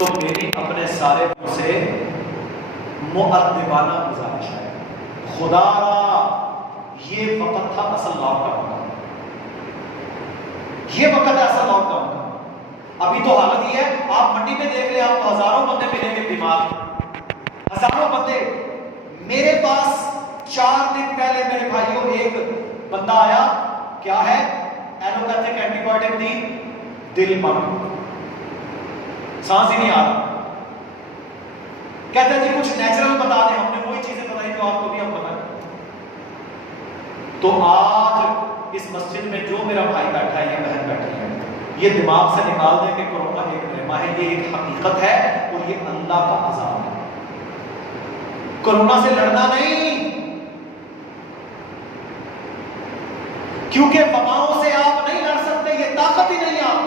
तो मेरी अपने सारे से मुअद्दिबाना गुजारिश है, खुदा ये वक्त था असल लॉकडाउन का, ये वक्त है असल लॉकडाउन का। अभी तो हालत ये है, आप मंडी में देख ले, आपको हजारों बंदे मिलेंगे बीमार, हजारों बंदे। मेरे पास 4 दिन पहले मेरे भाइयों एक बंदा आया, क्या है, एलोपैथिक एंटीबायोटिक दी, दिल बंद, सांस ही नहीं आ रहा। कहते हैं जी कुछ नेचुरल बता दें, हमने वही चीजें बताई जो आपको भी हम बताएं। तो आज इस मस्जिद में जो मेरा भाई बैठा है या बहन बैठी है, ये दिमाग से निकाल दें कि कोरोना एक रहमा है, ये एक हकीकत है और ये अल्लाह का अज़ाब है। कोरोना से लड़ना नहीं, क्योंकि वबाओं से आप नहीं लड़ सकते, ये ताकत ही नहीं है आप।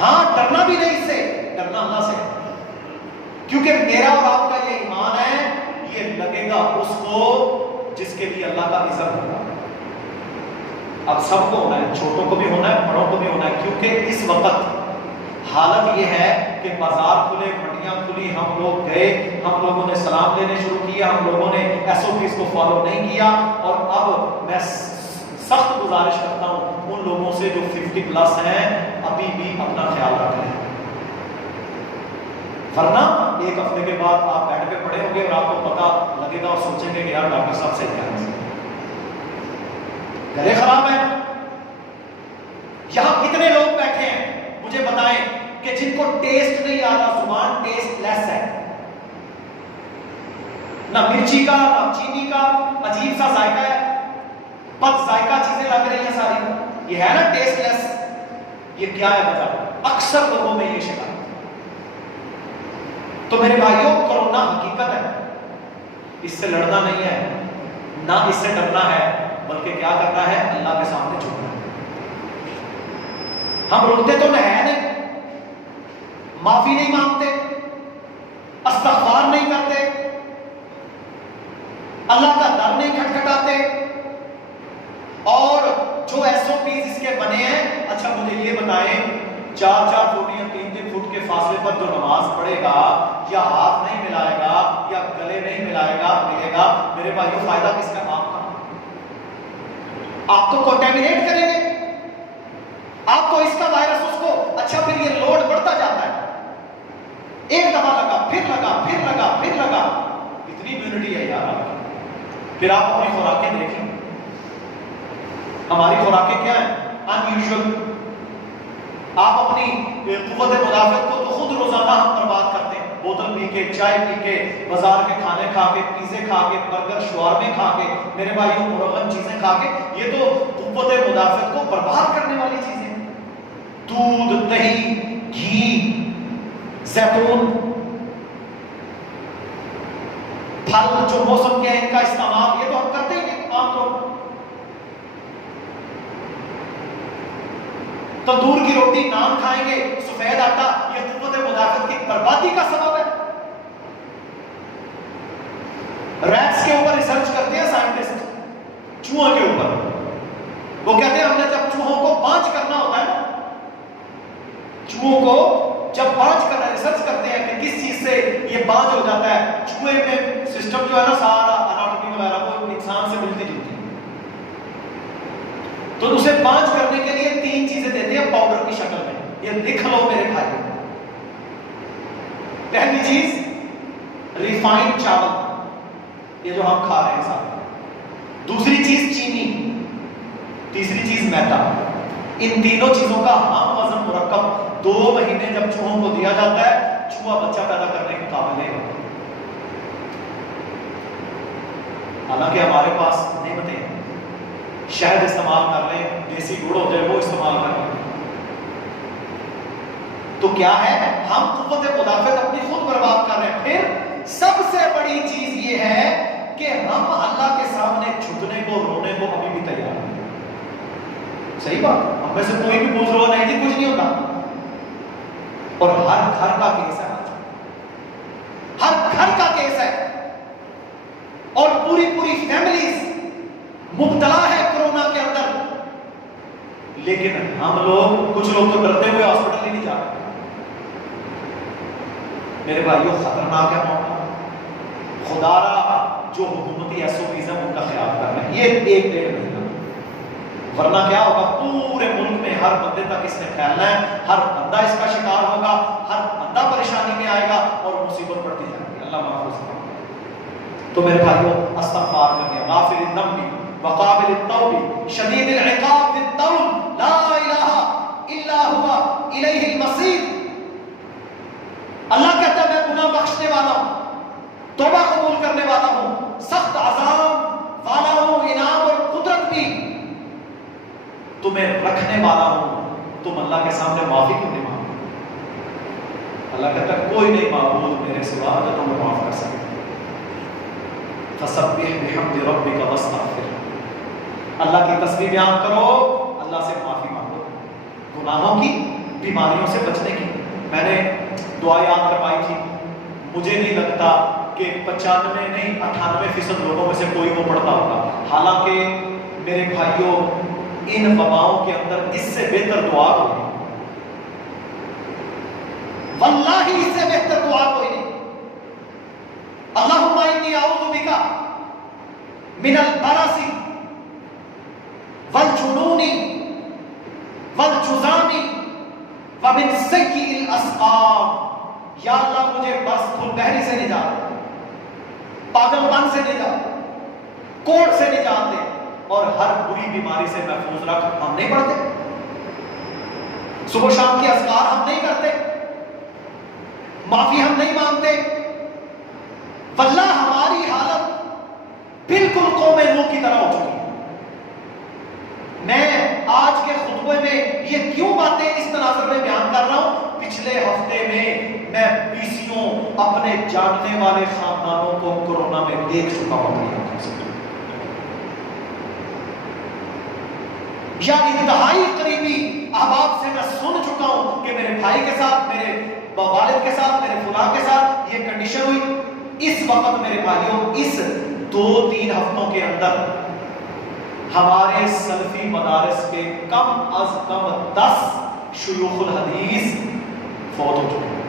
हाँ, डरना भी नहीं, इससे डरना अल्लाह से, क्योंकि मेरा और आपका ये ईमान है, ये लगेगा उसको जिसके लिए अल्लाह का इज़्ज़त होगा। अब सबको होना है, छोटों को भी होना है, बड़ों को भी होना है, क्योंकि इस वक्त हालत ये है कि बाजार खुले, मंडियां खुली, हम लोग गए, हम लोगों ने सलाम लेने शुरू किया, हम लोगों ने SOPs को फॉलो नहीं किया। और अब मैं सख्त गुजारिश करता हूं उन लोगों से जो 50+ हैं, अभी भी अपना ख्याल रख रहे हैं, वरना एक हफ्ते के बाद आप बेड पे पड़े होंगे और आपको पता लगेगा और सोचेंगे कि यार डॉक्टर साहब सही कह रहे हैं, गले खराब है। यहां कितने लोग बैठे हैं मुझे बताएं कि जिनको टेस्ट नहीं आ रहा, जुबान टेस्टलेस है, ना मिर्ची का ना चीनी का, अजीब सा जायका है, बद जायका चीजें लग रही हैं सारी, ये है ना टेस्टलेस। ये क्या है वजह? अक्सर लोगों में ये शिकायत। तो मेरे भाइयों, कोरोना हकीकत है, इससे लड़ना नहीं है, ना इससे डरना है, बल्कि क्या करना है, अल्लाह के सामने झुकना है। हम रुकते तो है नहीं, माफी नहीं मांगते, इस्तग़फ़ार नहीं करते, अल्लाह का दर नहीं खटखटाते, और जो SOPs इसके बने हैं, अच्छा मुझे ये बताएं, 4-4 फुट या 3-3 फुट के फासले पर जो नमाज पढ़ेगा, या हाथ नहीं मिलाएगा, या गले नहीं मिलाएगा, मिलेगा, मेरे भाइयों फायदा किसका? आपका। आप तो कंटेमिनेट करेंगे, आप तो इसका वायरस उसको, अच्छा फिर ये लोड बढ़ता जाता है, एक दफा लगा, फिर लगा, फिर लगा, फिर लगा, इतनी इम्यूनिटी है यार आपकी। फिर आप अपनी खुराकें देखें, हमारी खुराकें क्या है? अनयूजुअल। आप अपनी कुव्वत मुदाफ़त को तो खुद रोजाना हम बर्बाद करते हैं, बोतल पी के, चाय पी के, बाजार के खाने खा के, पिज़्ज़े खा के, बर्गर शवारमे खा के, मेरे भाइयों मुरगन चीजें खा के, ये तो कुव्वत मुदाफ़त को बर्बाद करने वाली चीजें। दूध, दही, घी, जैतून, फल जो मौसम के हैं, इनका इस्तेमाल ये तो हम करते ही नहीं आमतौर पर। तंदूर की रोटी, नान खाएंगे, सफेद आटा, ये कुव्वत मुदाफ़त की बर्बादी का सबब है। रैट्स के ऊपर रिसर्च करते हैं साइंटिस्ट, चूहों के ऊपर। वो कहते हैं हमने जब चूहों को बांझ करना होता है ना, चूहों को जब बांझ करना, रिसर्च करते हैं कि किस चीज से ये बांझ हो जाता है। चूहे में सिस्टम जो है ना, सारा एनाटॉमी वगैरह वो इंसान से मिलती जुलती है, तो उसे बांझ करने के लिए 3 चीजें देते हैं पाउडर की शक्ल में, ये लिख लो मेरे भाई। पहली चीज रिफाइंड चावल, ये जो हम खा रहे हैं साथ। दूसरी चीज चीनी, तीसरी चीज मैदा। इन तीनों चीजों का हम वजन मुरक्कब 2 महीने जब चूहों को दिया जाता है, चूहा बच्चा पैदा करने के काबिल नहीं होता। हालांकि हमारे पास नेमतें हैं, शहद इस्तेमाल कर लें, देसी गुड़ हो जाए वो इस्तेमाल कर लें, तो क्या है, हम कुव्वत मुदाफ़त अपनी खुद बर्बाद कर रहे हैं। फिर सबसे बड़ी चीज ये है कि हम अल्लाह के सामने झुकने को, रोने को अभी भी तैयार नहीं। सही बात, हम में से कोई भी पूछ रहा नहीं जी कुछ नहीं होता, और हर घर का केस है, हर घर का केस है, और पूरी पूरी फैमिलीज मुब्तला है कोरोना के अंदर। लेकिन हम लोग, कुछ लोग तो डरते हुए हॉस्पिटल ही नहीं जा रहे। मेरे भाइयों, खतरनाक है मौका। खुदारा जो हुकूमती एसओपीज है उनका ख्याल करना है, ये 1-1.5 महीना, वरना क्या होगा, पूरे मुल्क में हर बंदे तक इसने फैलना है, हर बंदा इसका शिकार होगा, हर बंदा परेशानी में आएगा और मुसीबत बढ़ती जाएगी। अल्लाह महफूज करे। तो मेरे भाइयों, इस्तग़फ़ार करने, गाफिरिन ज़म्बि व क़ाबिलित तौबि शदीदिल इक़ाब बित्तौल ला इलाहा इल्ला हुवा इलैहिल मसीर। अल्लाह कहता है मैं गुनाह बख्शने वाला हूं, तौबा कबूल करने वाला हूं, सख्त अज़ाब वाला हूं, इनाम और कुदरत भी तुम्हें रखने वाला हूं, तुम अल्लाह के सामने माफी क्यों नहीं मांगो? अल्लाह कहता है कोई नहीं माबूद मेरे सिवा जो तुम्हें माफ कर सके। फसब्बिह बिहम्दि रब्बिका वस्तगफिर, अल्लाह की तस्बीह बयान करो, अल्लाह से माफी मांगो, गुनाहों की, बीमारियों से बचने की। मैंने दुआ याद करवाई थी, मुझे नहीं लगता कि 95 नहीं 98% लोगों में से कोई वो पढ़ता होगा। हालांकि मेरे भाइयों, इन वबाओं के अंदर इससे बेहतर दुआ कोई नहीं, वल्लाही इससे बेहतर दुआ कोई नहीं। अल्लाहुम्मा इन्नी अऊज़ु बिका मिनल बरसी वल जुनूनी वल जुज़ामी व मिन सय्यिल अस्क़ाम। या अल्लाह मुझे बस खुलबहरी से निजात, पागलपन से निजात, कोढ़ से निजात दे और हर बुरी बीमारी से महफूज रख। हम नहीं पढ़ते, सुबह शाम के अस्कार हम नहीं करते, माफी हम नहीं मांगते, वल्लाह हमारी हालत बिल्कुल कौम नूह की तरह हो चुकी है। मैं आज के खुतबे में ये क्यों बातें इस तनाज़ुर में बयान कर रहा हूं? पिछले हफ्ते में मैं 20 अपने जानने वाले खानदानों को कोरोना में देख चुका हूं, या इंतहाई करीबी अहबाब से मैं सुन चुका हूं कि मेरे भाई के साथ, मेरे वालिद के साथ, मेरे फुला के साथ ये कंडीशन हुई। इस वक्त मेरे भाइयों, इस 2-3 हफ्तों के अंदर हमारे सलफी मदारिस के कम अज कम 10 शुयूखुल हदीस फौत हो चुके हैं,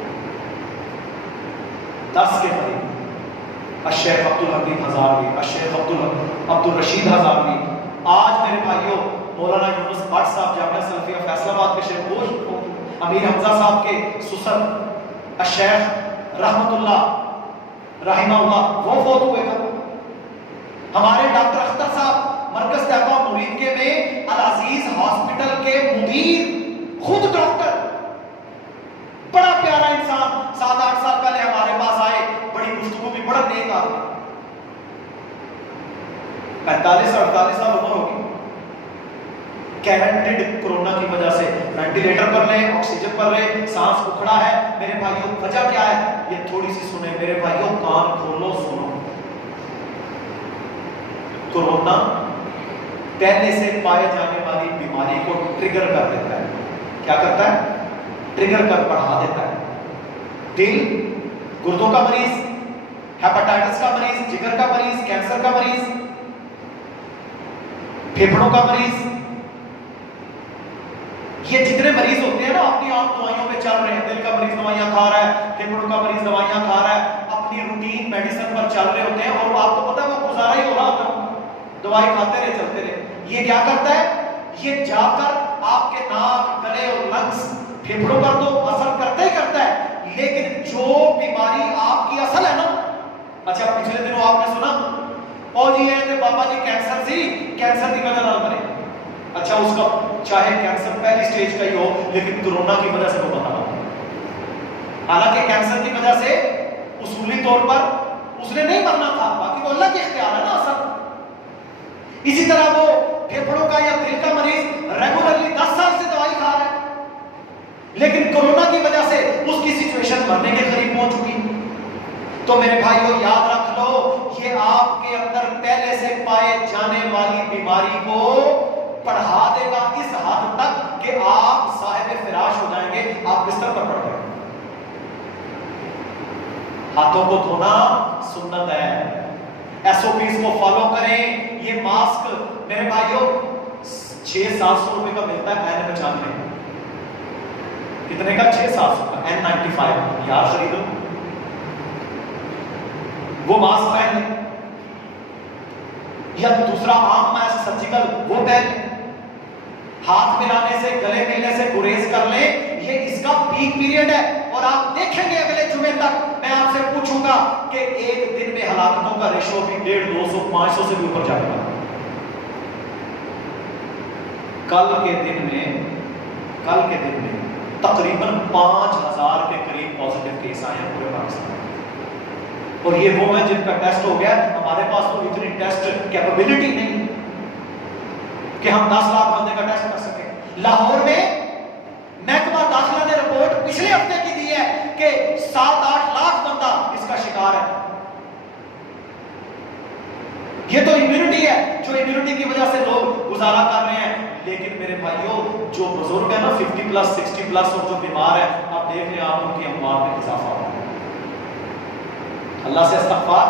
10 के करीब। अशेख अब्दुल हमीद हज़ारवी, अशेख अब्दुल रशीद हज़ारवी, आज मेरे भाइयों मौलाना यूनुस भट्ट साहब जामिया सलफिया फैसलाबाद के शेख गोश, अमीर हमजा साहब के सुसर अशेख रहमतुल्लाह रहिमहुल्लाह वो फौत हुए थे। हमारे डॉक्टर अख्तर साहब मरकज तहफा मुरीद के में अल अजीज हॉस्पिटल के मुदीर, खुद डॉक्टर, बड़ा प्यारा इंसान, 7-8 साल पहले हमारे पास आए, बड़ी गुफ्तगू भी, बड़ा नेक आदमी, 45-48 साल उम्र होगी, कैरेंटेड कोरोना की वजह से वेंटिलेटर पर रहे, ऑक्सीजन पर रहे, सांस उखड़ा है। मेरे भाइयों, वजह क्या है ये थोड़ी सी सुने मेरे भाइयों, कान खोलो सुनो। कोरोना पहले से पाए जाने वाली बीमारी को ट्रिगर कर देता है। क्या करता है? ट्रिगर कर बढ़ा देता है। दिल, गुर्दों का मरीज, हेपेटाइटिस का मरीज, जिगर का मरीज, कैंसर का मरीज, फेफड़ों का मरीज, ये जितने मरीज होते हैं ना, अपनी आप दवाइयों पे चल रहे हैं। दिल का मरीज दवाइयां खा रहा है, फेफड़ों का मरीज दवाइयां खा रहा है, अपनी रूटीन मेडिसिन पर चल रहे होते हैं और आपको पता है वो गुजारा ही हो रहा होता है, दवाई खाते रहे, चलते रहे। ये क्या करता है? ये जाकर आपके नाक, गले और लंग्स, फेफड़ों पर तो असर करता ही करता है, लेकिन जो बीमारी आपकी असल है ना, अच्छा पिछले दिनों आपने सुना और जी है बाबा जी कैंसर सी, कैंसर की वजह ना मरे। अच्छा, उसका चाहे कैंसर पहली स्टेज का ही हो, लेकिन कोरोना की वजह से वो बता रहा। हालांकि कैंसर की वजह से उसूली तौर पर उसने नहीं मरना था, बाकी वो अल्लाह के इख्तियार है ना असर। इसी तरह वो फेफड़ों का या दिल का मरीज रेगुलरली 10 साल से दवाई खा रहा है, लेकिन कोरोना की वजह से उसकी सिचुएशन मरने के करीब पहुंच चुकी। तो मेरे भाइयों याद रख लो, ये आपके अंदर पहले से पाए जाने वाली बीमारी को बढ़ा देगा इस हद तक कि आप साहिब फिराश हो जाएंगे, आप बिस्तर पर पड़ जाएंगे। हाथों को धोना सुन्नत है, एसओपीज को फॉलो करें। ये मास्क मेरे भाइयों 600-700 रुपए का मिलता है N95। कितने का? 600-700 का N95 यार खरीदो, वो मास्क पहन ले, या दूसरा आम मास्क सर्जिकल वो पहन ले, हाथ मिलाने से गले मिलने से गुरेज कर ले। ये इसका पीक पीरियड है और आप देखेंगे अगले जुमे तक मैं आपसे पूछूंगा कि एक दिन में हलाकतों का रेशो भी 150, 200, 500 से भी ऊपर जाएगा। कल के दिन में तकरीबन 5000 के करीब पॉजिटिव केस आए हैं पूरे पाकिस्तान में, और ये वो है जिनका टेस्ट हो गया। हमारे पास तो इतनी टेस्ट कैपेबिलिटी नहीं कि हम 10 लाख बंदे का टेस्ट कर सके। लाहौर में महकमा दाखिला ने रिपोर्ट पिछले हफ्ते की दी है कि 7-8 लाख बंदा इसका शिकार है। ये तो इम्यूनिटी है, जो इम्यूनिटी की वजह से लोग गुजारा कर रहे हैं। लेकिन मेरे भाइयों, जो बुजुर्ग है ना 50+, 60+ और जो बीमार है, आप देख रहे हैं आप उनकी अमवात में इजाफा हो रहा है। अल्लाह से इस्तग़फ़ार,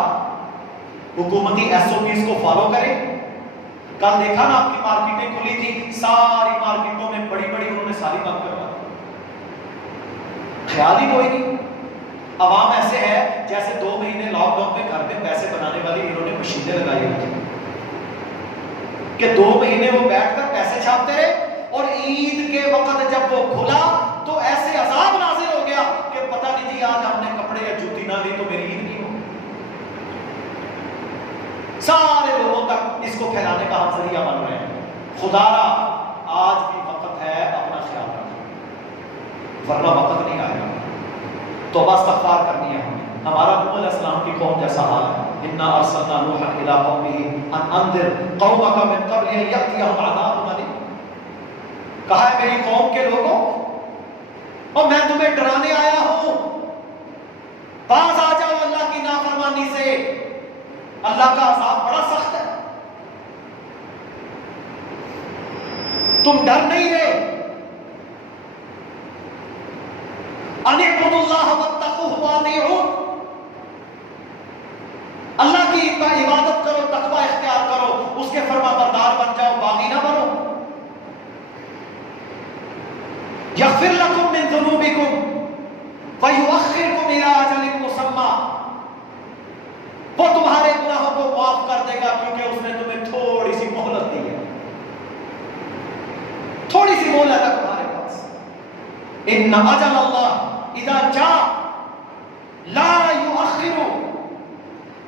हुकूमती SOPs को फॉलो करें। कल देखा ना, आपकी मार्केटें खुली थी, सारी मार्केटों में बड़ी बड़ी उन्होंने सारी बंद करवा दी, ख्याल ही कोई नहीं। अवाम ऐसे है जैसे 2 महीने लॉकडाउन में घर में पैसे बनाने वाली इन्होंने मशीनें लगाई हुई थी कि 2 महीने वो बैठकर पैसे छापते रहे, और ईद के वक्त जब वो खुला तो ऐसे अजाब नाजिल हो गया कि पता नहीं जी आज हमने कपड़े या जूती ना दी तो मेरी ईद नहीं हो। सारे लोगों तक इसको फैलाने का हम जरिया बन रहे हैं। खुदारा आज भी वक्त है, अपना ख्याल रखें, वरना वक्त नहीं आएगा। तो बस इस्तग़फ़ार करनी है हमें। हमारा नूह अलैहिस्सलाम की कौम जैसा हाल है। इन्ना अरसलना नूहन इला कौमिही अन अंदिर कौमका मिन क़ब्ल अन यअतियहुम अज़ाबुन अलीम। कहा है मेरी कौम के लोगों, और मैं तुम्हें डराने आया हूं, बाज आ जाओ अल्लाह की नाफरमानी से, अल्लाह का अज़ाब बड़ा सख्त है। तुम डर नहीं रहे। अनिअबुदुल्लाह वत्तक़ूहु वातिऊन, अल्लाह की इबादत करो, तकवा इख्तियार करो, उसके फरमाबरदार बन जाओ, बागी ना बनो। यग़फिर लकुम मिन ज़ुनूबिकुम व युअख़्खिरुकुम इला अजलिन मुसम्मा, वो तुम्हारे गुनाहों को माफ कर देगा क्योंकि उसने तुम्हें थोड़ी सी मोहलत दी है, थोड़ी सी मोहलत है तुम्हारे पास। इन्ना अजल अल्लाह इज़ा जा ला युअख़्खिरु,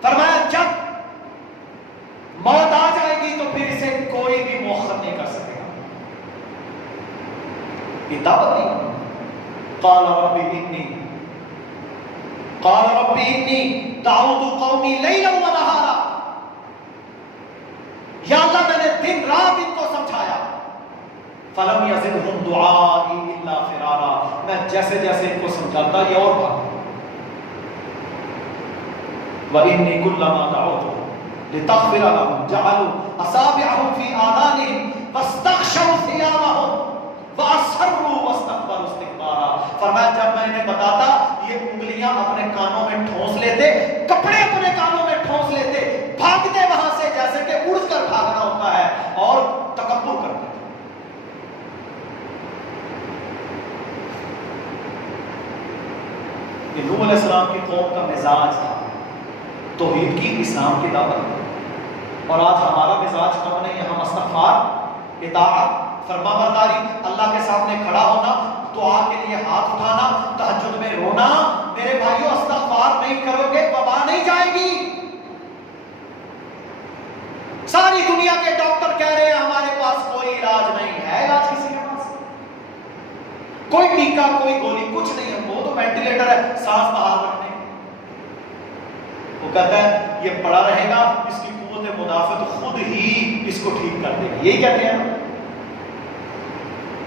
फरमाया जब मौत आ जाएगी तो फिर इसे कोई भी मुअख़्ख़र नहीं कर सकेगा। दावत नहीं। क़ाल रब्बी इन्नी दाऊतु क़ौमी लैलन व नहारा, या अल्लाह मैंने दिन रात इनको समझाया, फलम यज़िदहुम दुआई इल्ला फ़िरारा, मैं जैसे जैसे इनको समझाता ये और भागते। व इन्नी कुल्लमा दअउतुहुम लितग़फ़िरा लहुम जअलू असाबिअहुम फ़ी आज़ानिहिम वस्तग़शव सियाबहुम वअसर्रू वस्तकबरू इस्तिकबारा। फरमाया जब मैं इन्हें बताता, ये उंगलियां अपने कानों में ठोंस लेते, कपड़े अपने कानों में ठोंस लेते, भागते वहां से जैसे कि उड़कर भागना होता है, और तकब्बुर करते। ये नूह अलैहिस्सलाम की कौम का मिजाज था, तौहीद की, इस्लाम की दावत। और आज हमारा मिजाज कम नहीं है। हम इस्तग़फ़ार, इताअत, फरमाबरदारी, अल्लाह के सामने खड़ा होना, दुआ के लिए हाथ उठाना, तहज्जुद में रोना। मेरे भाइयों, इस्तग़फ़ार नहीं करोगे वबा नहीं जाएगी। सारी दुनिया के डॉक्टर कह रहे हैं हमारे पास कोई इलाज नहीं है। इलाज किसी के पास? कोई टीका, कोई गोली, कुछ नहीं है। वो तो वेंटिलेटर है सांस बाहर रखने। वो कहता है ये पड़ा रहेगा, इसकी कुव्वत मुदाफ़त खुद ही इसको ठीक कर देगी, यही कहते हैं।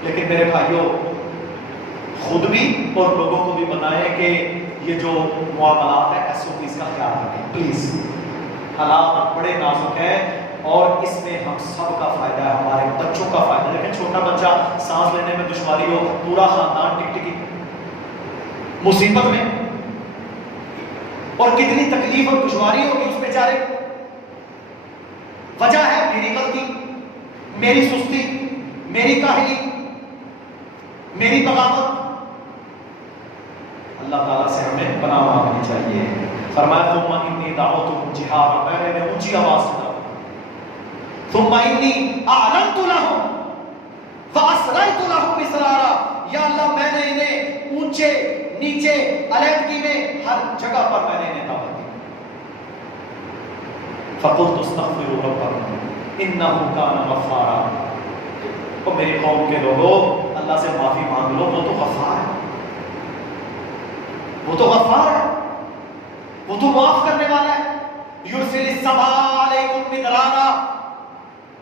लेकिन मेरे भाइयों, खुद भी और लोगों को भी बताएं कि ये जो मुआमलात है SOPs का ख्याल रखें प्लीज। हालात बड़े नाजुक हैं और इसमें हम सब का फायदा है, हमारे बच्चों का फायदा। लेकिन छोटा बच्चा सांस लेने में दुश्वारी हो, पूरा खानदान टिकटिकी मुसीबत में, और कितनी तकलीफ और दुश्वारी होगी उस बेचारे। वजह है मेरी गलती, मेरी सुस्ती, मेरी काहिली, मेरी बगावत, अल्लाह ताला से हमें पनाह मांगनी चाहिए। फरमाया तुम्मा इन्नी दाअवतुहुम जिहारा, मैंने इन्हें ऊंची आवाज से दावत दी। तुम्मा इन्नी अअलनतु लहुम व असररतु लहुम इसरारा, या अल्लाह मैंने इन्हें ऊंचे नीचे अलैदगी में हर जगह पर मैंने इन्हें दावत दी। फकुल्तु अस्तगफिरु रब्बकुम इन्नहु कान गफ्फारा, तो मेरी कौम के लोगों अल्लाह से माफी मांग लो, वो तो गफ्फार है, वो तो गफ्फार है, वो तो माफ करने वाला है। युरसिलिस समा अलैकुम मिदरारा,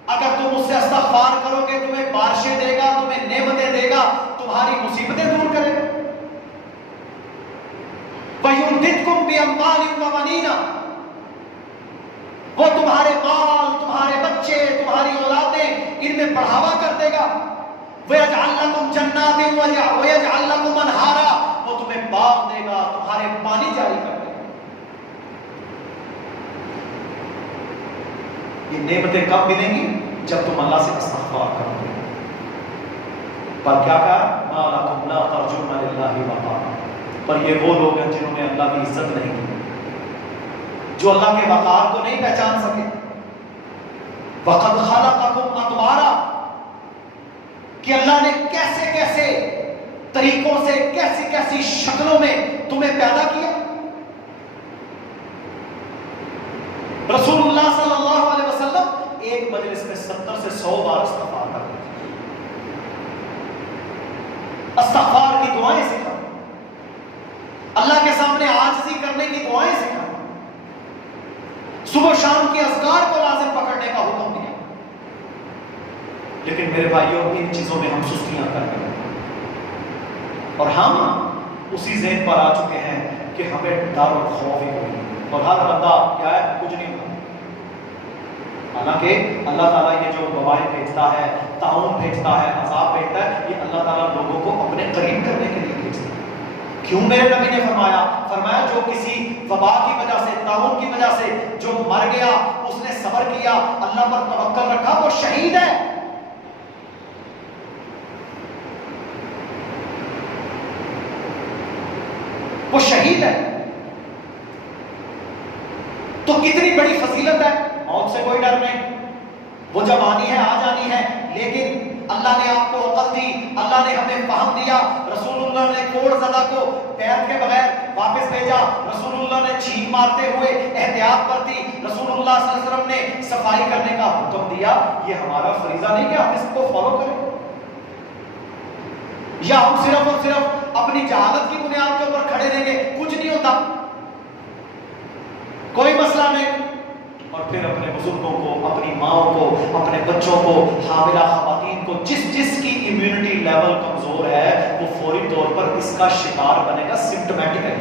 अगर तुम उससे इस्तगफार करोगे तुम्हें बारिशें देगा, तुम्हें नेमतें देगा, तुम्हारी मुसीबतें दूर करेगा। वयुमदिदकुम बिअम्वालिन व बनीना, वो तुम्हारे माल, तुम्हारे बच्चे, तुम्हारी औलादें इनमें बढ़ावा कर देगा। वयजअल लकुम जन्नातिन वयजअल लकुम अनहारा, वो तुम्हें बाग देगा, तुम्हारे पानी जारी कर देगा। ये नेमतें कब मिलेंगी? जब तुम अल्लाह से इस्तगफार करोगे। पर क्या कहा? मा लकुम ला तर्जुना लिल्लाहि वक़ारा, पर ये वो लोग हैं जिन्होंने अल्लाह की इज्जत नहीं की, जो अल्लाह के वक़ार को नहीं पहचान सके। वक़द खलक़कुम अतवारा, कि अल्लाह ने कैसे कैसे तरीकों से, कैसी कैसी शक्लों में तुम्हें पैदा किया। रसूलुल्लाह सल्लल्लाहु अलैहि वसल्लम एक मजलिस में 70 से 100 बार इस्तगफार करते थे। इस्तगफार की दुआएं सिखा, अल्लाह के सामने आजिज़ी करने की दुआएं सिखा, सुबह शाम के अज़कार को लाज़िम पकड़ने का हुक्म दिया। लेकिन मेरे भाइयों, इन चीजों में हम सुस्तियां कर रहे हैं और हम उसी ज़हन पर आ चुके हैं कि हमें डर और खौफ ही कोई नहीं, और हर बंदा क्या है, कुछ नहीं होता। हालांकि अल्लाह ताला ये जो वबाएं भेजता है, ताउन भेजता है, अज़ाब भेजता है, ये अल्लाह ताला लोगों को अपने करीब करने के लिए भेजता है। क्यों मेरे नबी ने फरमाया जो किसी वबा की वजह से, ताउन की वजह से जो मर गया, उसने सब्र किया, अल्लाह पर तवक्कल रखा, वो शहीद है। वो शहीद है। तो कितनी बड़ी फजीलत है, मौत से कोई डर नहीं, वो जब आनी है आ जानी है। लेकिन अल्लाह ने आपको अक़ल दी, अल्लाह ने हमें फ़हम दिया। रसूलुल्लाह ने कोड़ज़दा को पैर के बगैर वापस भेजा, रसूलुल्लाह ने छींक मारते हुए एहतियात बरती, रसूलुल्लाह सल्लल्लाहु अलैहि वसल्लम ने सफाई करने का हुक्म दिया। ये हमारा फरीज़ा नहीं कि हम इसको फॉलो करें, या हम सिर्फ और सिर्फ अपनी जहालत की बुनियाद के ऊपर खड़े रहेंगे। कुछ नहीं होता, कोई मसला नहीं। और फिर अपने बुजुर्गों को, अपनी माओ को, अपने बच्चों को, हामिला खवातीन को, जिसकी इम्यूनिटी लेवल कमजोर है, वो फौरी तौर पर इसका शिकार बनेगा। सिम्टोमेटिक है,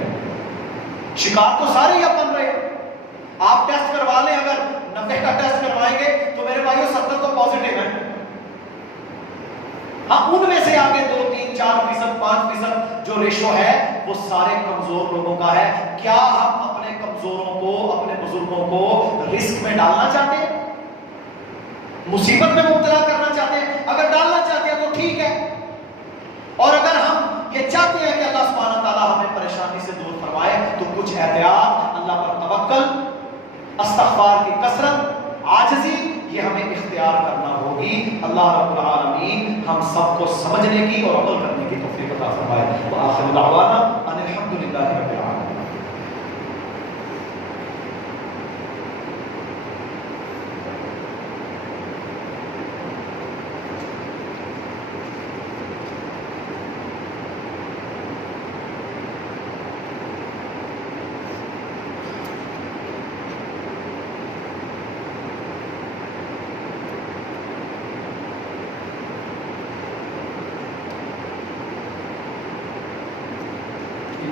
शिकार तो सारे ही अब बन रहे हैं। आप टेस्ट करवा लें, अगर 90 का टेस्ट करवाएंगे तो मेरे भाइयों 70 तो पॉजिटिव है। हाँ, उनमें से आगे 2, 3, 4%, 5% जो रेशो है वो सारे कमजोर लोगों का है। क्या हम अपने कमजोरों को, अपने बुजुर्गों को रिस्क में डालना चाहते हैं, मुसीबत में मुब्तला करना चाहते हैं? अगर डालना चाहते हैं तो ठीक है, और अगर हम ये चाहते हैं कि अल्लाह सुब्हानहू व तआला हमें परेशानी से दूर फरमाए, तो कुछ एहतियात, अल्लाह पर तवक्कल, इस्तग़फ़ार की कसरत, आजिज़ी, ये हमें इख्तियार करना होगी। अल्लाह रब्बुल आलमीन हम सबको समझने की और अमल करने की तौफीक अता फरमाए। व आखिरु दअवाना अनिल हम्दुलिल्लाहि रब्बिल आलमीन।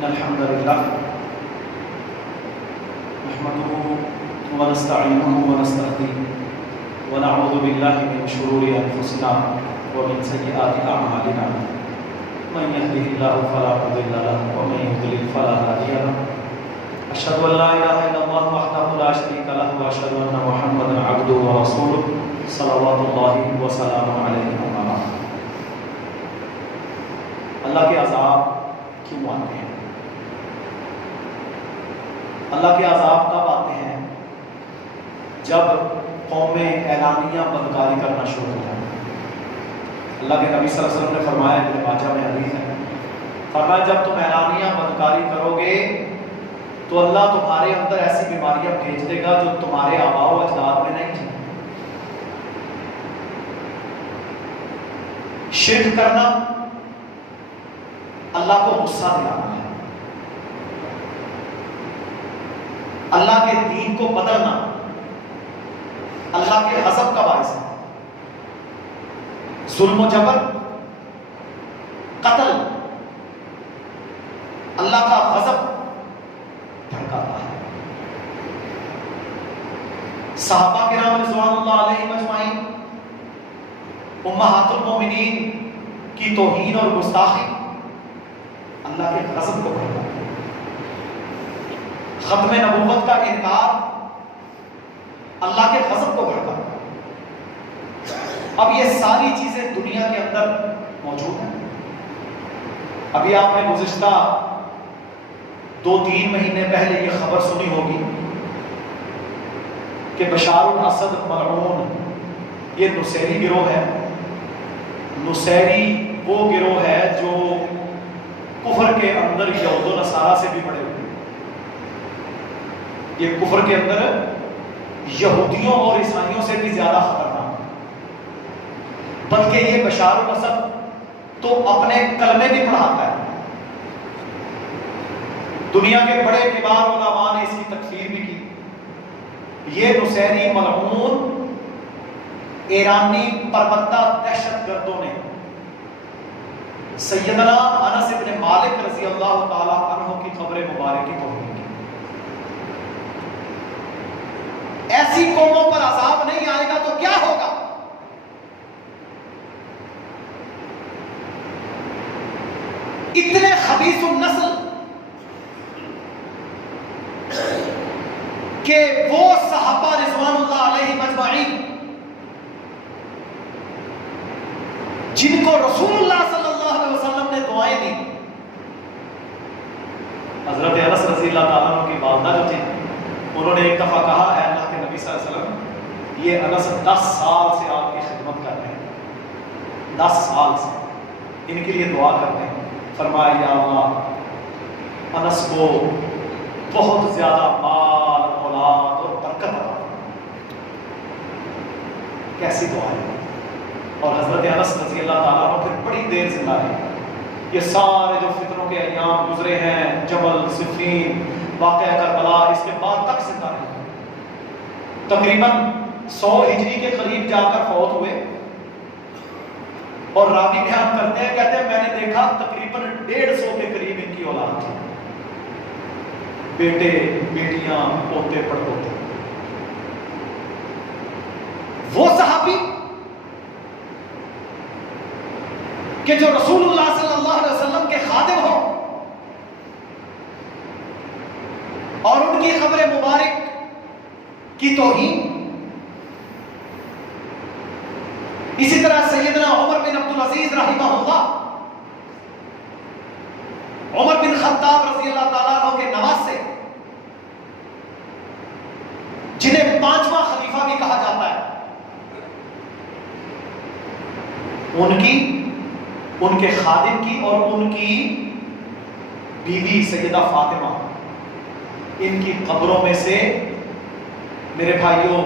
अल्हम्दुलिल्लाह नहमदुहु व नस्तईनुहु व नस्तहदीह व नऊज़ु बिल्लाहि मिन शुरूरि अनफुसिना व मिन सय्यिआति अअमालिना। मन यहदिहिल्लाहु फला मुदिल्ल लहु व मन युद्लिल फला हादिय लहु। अशहदु अल्ला इलाहा इल्लल्लाह वहदहु ला शरीका लहु व अशहदु अन्ना मुहम्मदन अब्दुहु व रसूलुहु सल्लल्लाहु अलैहि व सल्लम। अल्लाह के अजाब क्यों आते हैं? अल्लाह के अजाब कब आते हैं? जब कौमें ऐलानिया बदकारी करना शुरू हो जाए। अल्लाह के नबी सल्लल्लाहु अलैहि वसल्लम ने फरमाया, इब्न माजा में हदीस है, फरमाया जब तुम ऐलानिया बदकारी करोगे तो अल्लाह तुम्हारे अंदर ऐसी बीमारियां भेज देगा जो तुम्हारे आबाओ अजदाद में नहीं थी। शिर्क करना अल्लाह को गुस्सा दिलाना है, अल्लाह के दीन को बदलना अल्लाह के गज़ब का बाइस है। जुल्म जबर, कत्ल अल्लाह का गज़ब भड़काता है। सहाबा किराम रिज़वानुल्लाह अलैहिम अजमाइन, उम्महातुल मोमिनीन की तौहीन और गुस्ताखी अल्लाह के गज़ब को भड़काता है। खत्म नबूवत का इनकार अल्लाह के गज़ब को भड़काता है। अब ये सारी चीजें दुनिया के अंदर मौजूद हैं। अभी आपने गुज़िश्ता 2-3 महीने पहले ये खबर सुनी होगी कि बशारुल असद मलऊन ये नुसैरी गिरोह है। नुसैरी वो गिरोह है जो कुफर के अंदर यहूद नसारा से भी बड़े हुए। ये कुफर के अंदर यहूदियों और ईसाइयों से भी ज्यादा खतरनाक, बल्कि ये बशारुल असद तो अपने कलमे भी पढ़ाता है। दुनिया के बड़े किबार उलमा ने इसकी तकफीर भी की। ये नुसैरी मलऊन ईरानी परवत्ता दहशतगर्दों ने सैयदना अनस इब्न मालिक रजी अल्लाह ताला अन्हु की कब्र मुबारक की तौहीन की। ऐसी कौमों पर अजाब नहीं आएगा तो क्या होगा? इतने खबीसुन नस्ल के वो सहाबा रिज़वानुल्लाह अलैहिम अजमाइन जिनको रसूलुल्लाह सल्लल्लाहु अलैहि वसल्लम ने दुआएं दी। हजरत अनस रज़ी अल्लाह ताला अन्हु की वालिदा जो थी, उन्होंने एक दफा कहा, ऐ अल्लाह के नबी सल्लल्लाहु अलैहि वसल्लम, ये अनस 10 साल से आपकी खिदमत कर रहे हैं, 10 साल से, इनके लिए दुआ करते हैं। फरमाया, या अल्लाह अनस को बहुत ज्यादा माल, औलाद और बरकत अता। कैसी दुआ है। और हजरत अनस रज़ी अल्लाह ताला अन्हु फिर बड़ी देर जिंदा रहे। ये सारे जो फितरों के अय्याम गुजरे हैं, जबल सिफ़ीन, वाक़या करबला, इसके बाद तक जिंदा रहे। तकरीबन 100 हिजरी के करीब जाकर फौत हुए। और रावी बयान करते हैं, कहते हैं मैंने देखा तकरीबन 150 के करीब इनकी औलाद थी, बेटे बेटियां पोते पड़पोते। वो सहाबी कि जो रसूलुल्लाह सल्लल्लाहु अलैहि वसल्लम के खादिम हो और उनकी खबरे मुबारक की तौहीन। इसी तरह सैयदना उमर बिन अब्दुल अजीज रहमहुल्लाह, उमर बिन खत्ताब रज़ी अल्लाह ताला अन्हु के नवासे, जिन्हें 5वां खलीफा भी कहा जाता है, उनकी, उनके खादिम की और उनकी बीवी सैयदा फातिमा, इनकी कब्रों में से मेरे भाइयों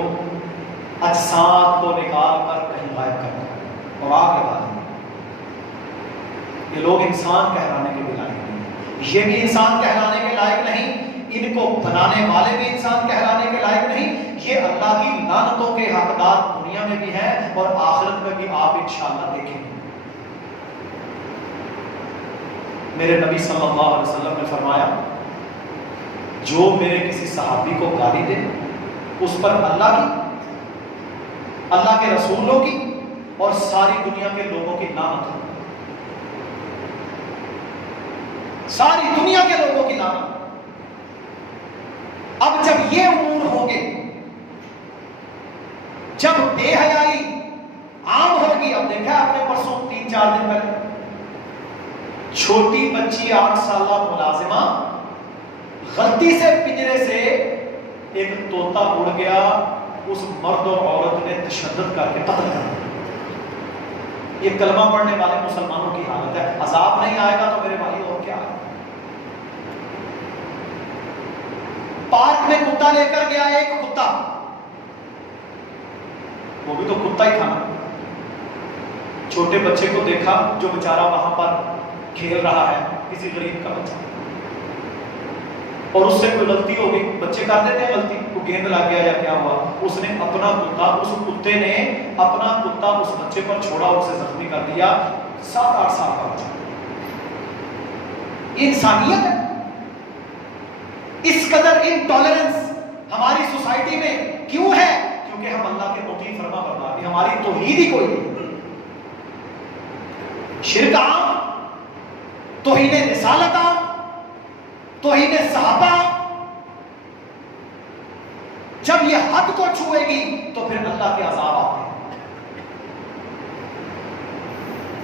अजसाद को निकाल कर कहीं गायब कर दिया और आग लगा दी। ये लोग इंसान कहलाने के भी लायक नहीं, ये भी इंसान कहलाने के लायक नहीं, इनको बनाने वाले भी इंसान कहलाने के लायक नहीं। ये अल्लाह की लानतों के हकदार दुनिया में भी हैं और आखिरत में भी आप इंशाअल्लाह देखेंगे। मेरे नबी सल्लल्लाहु अलैहि वसल्लम ने फरमाया, जो मेरे किसी सहाबी को गाली दे उस पर अल्लाह की, अल्लाह के रसूलों की और सारी दुनिया के लोगों की लानत है, सारी दुनिया के लोगों की लानत। अब जब ये उमूर होंगे, जब बेहयाई आम होगी, अब देखा आपने परसों 3-4 दिन पहले छोटी बच्ची 8 साल मुलाजिमा, गलती से पिंजरे से एक तोता उड़ गया, उस मर्द और औरत ने तशद्दुद करके कत्ल कर दिया। ये कलमा पढ़ने वाले मुसलमानों की हालत है। अजाब नहीं आएगा तो मेरे भाई और क्या आएगा। पार्क में कुत्ता लेकर गया एक कुत्ता, वो भी तो कुत्ता ही था ना। छोटे बच्चे को देखा जो बेचारा वहां पर खेल रहा है, किसी गरीब का बच्चा, और उससे कोई गलती हो गई। बच्चे कर देते हैं गलती, को गेंद लग गया या क्या हुआ, उसने अपना कुत्ता, उस कुत्ते ने अपना कुत्ता उस बच्चे पर छोड़ा, उसे जख्मी कर दिया। 7-8 साल का बच्चा। इंसानियत है। इस कदर इनटॉलरेंस हमारी सोसाइटी में क्यों है? क्योंकि हम अल्लाह के मुती फरमा बरदार, हमारी तौहीद ही कोई नहीं। शिर्क आम, तौहीद रिसालत आम, तौहीद सहाबा। जब ये हद को छुएगी तो फिर अल्लाह के अज़ाब आते हैं,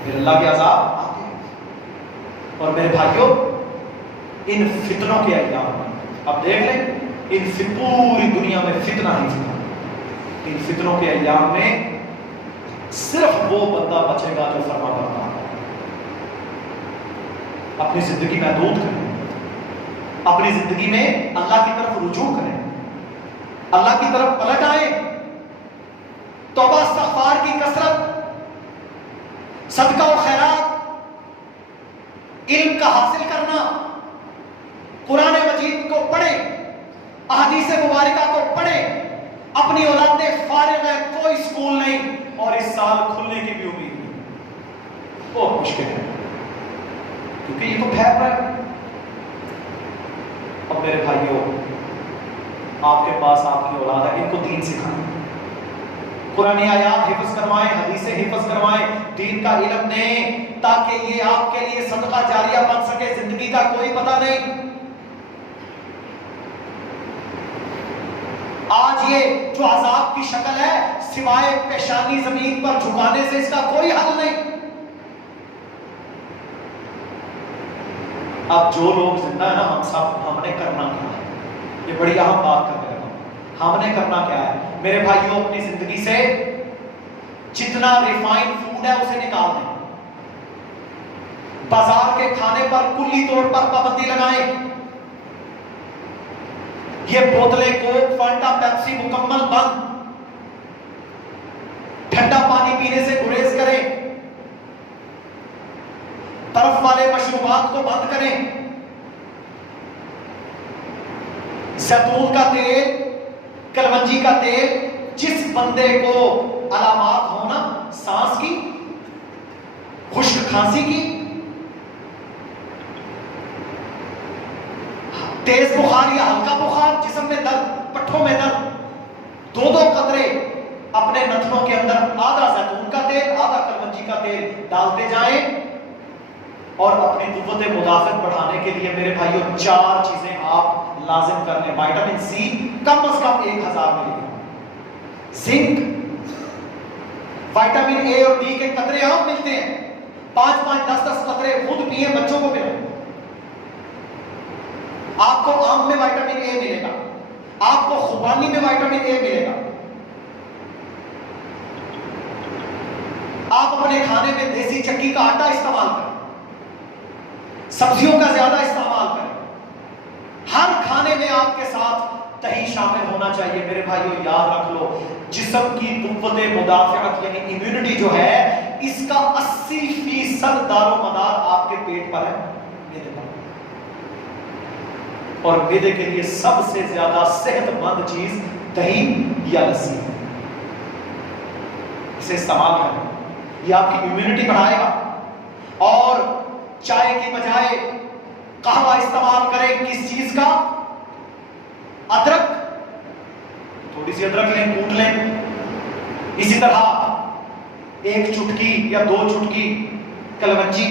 फिर अल्लाह के अज़ाब आते हैं। और मेरे भाइयों, इन फितनों के अय्याम में अब देख लें, इन पूरी दुनिया में फितना ही फितना। इन फितनों के अय्याम में सिर्फ वो बंदा बचेगा जो फरमा बरदार है। अपनी जिंदगी महदूद करें, अपनी जिंदगी में अल्लाह की तरफ रुजू करें, अल्लाह की तरफ पलट आए, तौबा इस्तिग़फ़ार की कसरत, सदका और खैरात, इल्म का हासिल करना, कुरान मजीद को पढ़े, अहदीस मुबारका को पढ़े। अपनी औलादें फारिग है, कोई स्कूल नहीं, और इस साल खुलने की भी उम्मीद नहीं, बहुत मुश्किल है, क्योंकि ये तो फैल रहा है। अब मेरे भाइयों, आपके पास आपकी औलाद है, इनको दीन सिखाएं, कुरानी आयात हिफ्ज़ करवाएं, हदीसें हिफ्ज़ करवाएं, दीन का इल्म दें, ताकि ये आपके लिए सदका जारिया बन सके। जिंदगी का कोई पता नहीं। आज ये जो अजाब की शक्ल है, सिवाय पेशानी जमीन पर झुकाने से इसका कोई हल नहीं। अब जो लोग जिंदा है ना, हम सब, हमने करना क्या है? ये बड़ी अहम बात कर रहे हैं। हमने करना क्या है मेरे भाइयों? अपनी जिंदगी से जितना रिफाइंड फूड है उसे निकाल दें। बाजार के खाने पर कुल्ली तौर पर पाबंदी लगाएं। ये बोतलें कोक, फांटा, पेप्सी मुकम्मल बंद। ठंडा पानी पीने से गुरेज करें। बर्फ वाले मशरूबात को बंद करें। जैतून का तेल, कलवंजी का तेल, जिस बंदे को अलामात हो ना सांस की, खुश्क खांसी की, तेज बुखार या हल्का बुखार, जिस्म में दर्द, पट्ठों में दर्द, 2-2 कतरे अपने नथनों के अंदर, आधा जैतून का तेल, आधा कलवंजी का तेल डालते जाएं। और अपनी कुव्वत मुदाफ़त बढ़ाने के लिए मेरे भाइयों 4 चीजें आप लाजिम कर लें। विटामिन सी कम से कम 1000 मिलीग्राम, जिंक, विटामिन ए और डी के कतरे आम मिलते हैं, 5-5, 10-10 कतरे खुद पिए, बच्चों को पिलाएं। आपको आम में विटामिन ए मिलेगा, आपको खुबानी में विटामिन ए मिलेगा। आप अपने खाने में देसी चक्की का आटा इस्तेमाल करें, सब्जियों का ज्यादा इस्तेमाल करें। हर खाने में आपके साथ दही शामिल होना चाहिए। मेरे भाइयों याद रख लो, जिस्म की कुव्वत मुदाफ़अत यानी इम्यूनिटी जो है, इसका 80% दारोमदार आपके पेट पर है, मेरे पर। और मेदे के लिए सबसे ज्यादा सेहतमंद चीज दही या लस्सी, इसे इस्तेमाल करें, ये आपकी इम्यूनिटी बढ़ाएगा। और चाय की बजाय कहवा इस्तेमाल करें। किस चीज का? अदरक, थोड़ी सी अदरक लें, कूट लें। इसी तरह 1 चुटकी या 2 चुटकी कलवंजी।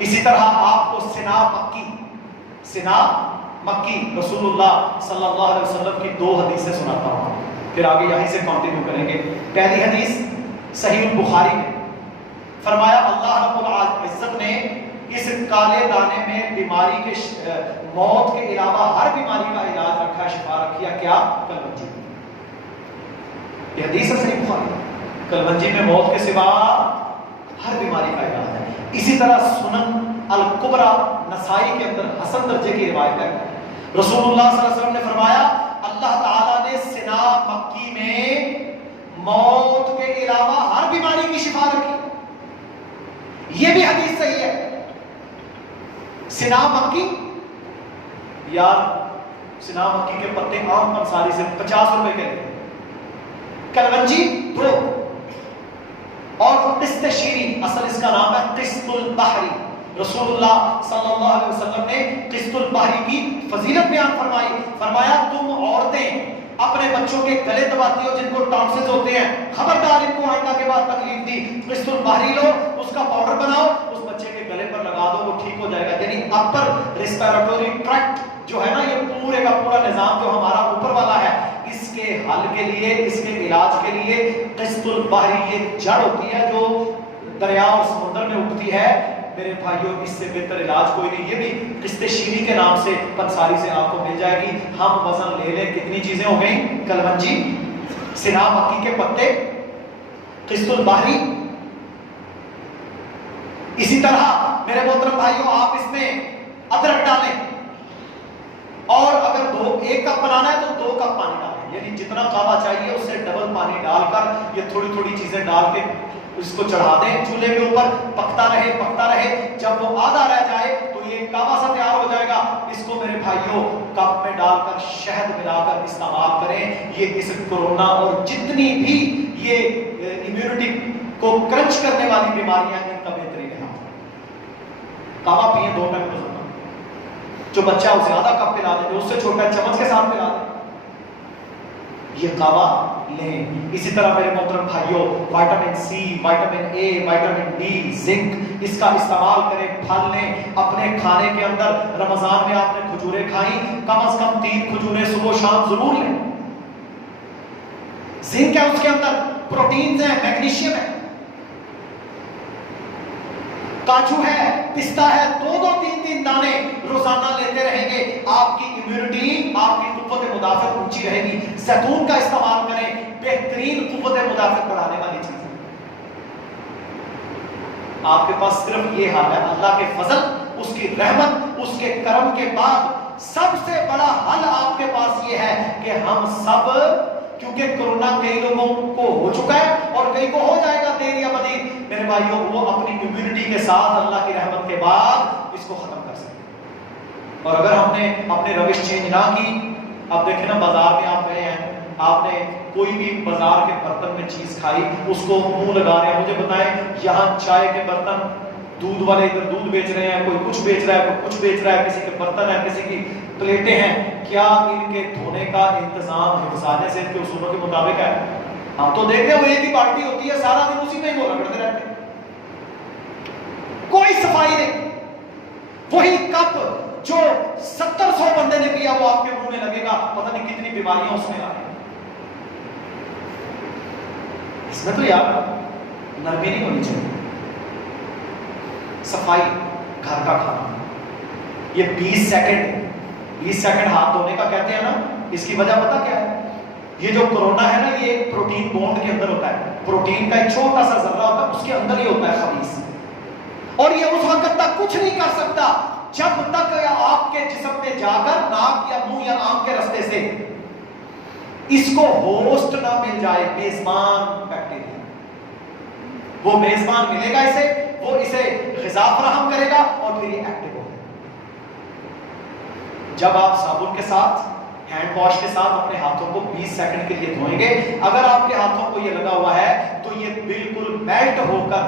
इसी तरह आपको सिना मक्की रसूलुल्लाह सल्लल्लाहु अलैहि वसल्लम की 2 हदीसें सुनाता हूं, फिर आगे यहीं से कंटिन्यू करेंगे। पहली हदीस सहीह बुखारी में फरमाया, अल्लाह रब्बुल इज्जत ने इस काले दाने में बीमारी के मौत के अलावा हर बीमारी का इलाज रखा है, शिफा रखी है। क्या? कलवंजी। यह हदीस है सही बुखारी। कलवंजी में मौत के सिवा हर बीमारी का इलाज है। इसी तरह सुनन अल कुबरा नसाई के अंदर हसन दर्जे की रिवायत है, रसूलुल्लाह सल्लल्लाहु अलैहि वसल्लम ने फरमाया, अल्लाह ताला ने सिना मक्की में मौत के अलावा हर बीमारी की शिफा रखी। यह भी हदीस सही है। सिना मक्की, यार सिना मक्की के पत्ते आम पंसारी से 50 रुपए के लेते, कलवंजी 2, और किस्त शीरी, असल इसका नाम है किस्तुल बहरी। रसूलुल्लाह सल्लल्लाहु अलैहि वसल्लम ने किस्तुल बहरी की फजीलत बयान फरमाई। फरमाया, तुम औरतें अपने बच्चों के गले दबाती हो जिनको टॉन्सिल्स होते हैं, खबरदार इनको आइंदा के बाद तकलीफ दी, किस्तुल बहरी लो, उसका पाउडर बनाओ, उस बच्चे के गले पर लगा दो, वो ठीक हो जाएगा। यानी अपर रिस्पिरेटरी ट्रैक्ट जो है ना, ये पूरे का पूरा निजाम जो हमारा ऊपर वाला है, इसके हल के लिए, इसके इलाज के लिए किस्तुल बहरी ये जड़ होती है जो दरिया और समुद्र में उगती है। मेरे भाइयों, इससे बेहतर इलाज कोई नहीं। ये भी किस्ते शीरी के नाम से पंसारी से आपको मिल जाएगी। हम वजन ले लें, कितनी चीजें हो गई? कलवंजी, सिना मक्की के पत्ते, किस्तुल बहरी। इसी तरह मेरे मोहतरम भाइयों, आप इसमें अदरक डालें, और अगर 1 कप बनाना है तो 2 कप पानी डालें, यानी जितना कावा चाहिए उससे डबल पानी डालकर ये थोड़ी थोड़ी चीजें डाल के इसको चढ़ा दें चूल्हे के ऊपर, पकता रहे पकता रहे। जब वो आधा रह जाए तो ये कावा सा तैयार हो जाएगा। इसको मेरे भाइयों कप में डालकर शहद मिलाकर इस्तेमाल करें। ये इस कोरोना और जितनी भी ये इम्यूनिटी को क्रंच करने वाली बीमारियां, इनका बेहतरीन है। कावा पिए 2 टाइम रोजाना। जो बच्चा उसे आधा कप पिला दे, जो उससे छोटा चम्मच के साथ पिला दे, ये कावा लें। इसी तरह मेरे मोहतरम भाइयों, vitamin C, vitamin A, vitamin D, zinc, इसका इस्तेमाल करें। फल लें अपने खाने के अंदर। रमजान में आपने खजूरें खाई, कम से कम 3 खजूरें सुबह शाम जरूर लें। जिंक है उसके अंदर, प्रोटीन है, मैग्नीशियम है, काजू है, पिस्ता है, 2-2, 3-3 दाने रोजाना लेते रहेंगे, आपकी इम्यूनिटी, आपकी कुव्वत मुदाफियत ऊंची रहेगी। जैतून का इस्तेमाल करें, बेहतरीन कुव्वत मुदाफियत बढ़ाने वाली चीज है। आपके पास सिर्फ ये हाल है, अल्लाह के फजल, उसकी रहमत, उसके करम के बाद सबसे बड़ा हल आपके पास ये है कि हम सब, क्योंकि कोरोना कई लोगों को हो चुका है और कई को हो जाएगा देर या बदीर, मेरे भाइयों, वो अपनी इम्यूनिटी के साथ अल्लाह की रहमत के बाद इसको खत्म कर सकते। और अगर हमने अपने रविश चेंज ना की, अब देखें ना, बाजार में आप गए हैं, आपने कोई भी बाजार के बर्तन में चीज खाई, उसको मुंह लगा रहे हैं। मुझे बताएं, यहाँ चाय के बर्तन, दूध वाले इधर दूध बेच रहे हैं, कोई कुछ बेच रहा है, कोई कुछ बेच रहा है, किसी के बर्तन है, किसी की प्लेटें हैं, क्या इनके धोने का इंतजाम हिफाजत से के उसूलों के मुताबिक है? हम तो देखते हैं वो एक ही पार्टी होती है, सारा दिन उसी में ही वो रगड़ते रहते हैं, कोई सफाई नहीं। वही कप जो 70-100 बंदे ने पिया वो आपके मुंह में लगेगा, पता नहीं कितनी बीमारियां उसमें आ रही। इसमें तो यार नरमी नहीं होनी चाहिए। सफाई, घर का खाना, ये 20 सेकंड हाथ धोने का कहते हैं ना, इसकी वजह पता क्या है? ये जो कोरोना है ना, ये प्रोटीन बॉन्ड के अंदर होता है। प्रोटीन का एक छोटा सा जर्रा होता है, उसके अंदर ही होता है खबीस, और ये उस वक्त तक कुछ नहीं कर सकता जब तक आपके जिस्म में जाकर नाक या मुंह या आंख के रास्ते से इसको होस्ट ना मिल जाए, मेजबान बैक्टीरिया। वो मेजबान मिलेगा इसे, वो इसे ग़िज़ा फराहम करेगा और फिर ये एक्टिव होगा। जब आप साबुन के साथ, हैंड वॉश के साथ अपने हाथों को 20 सेकंड के लिए धोएंगे, अगर आपके हाथों को ये लगा हुआ है तो ये बिल्कुल मेल्ट होकर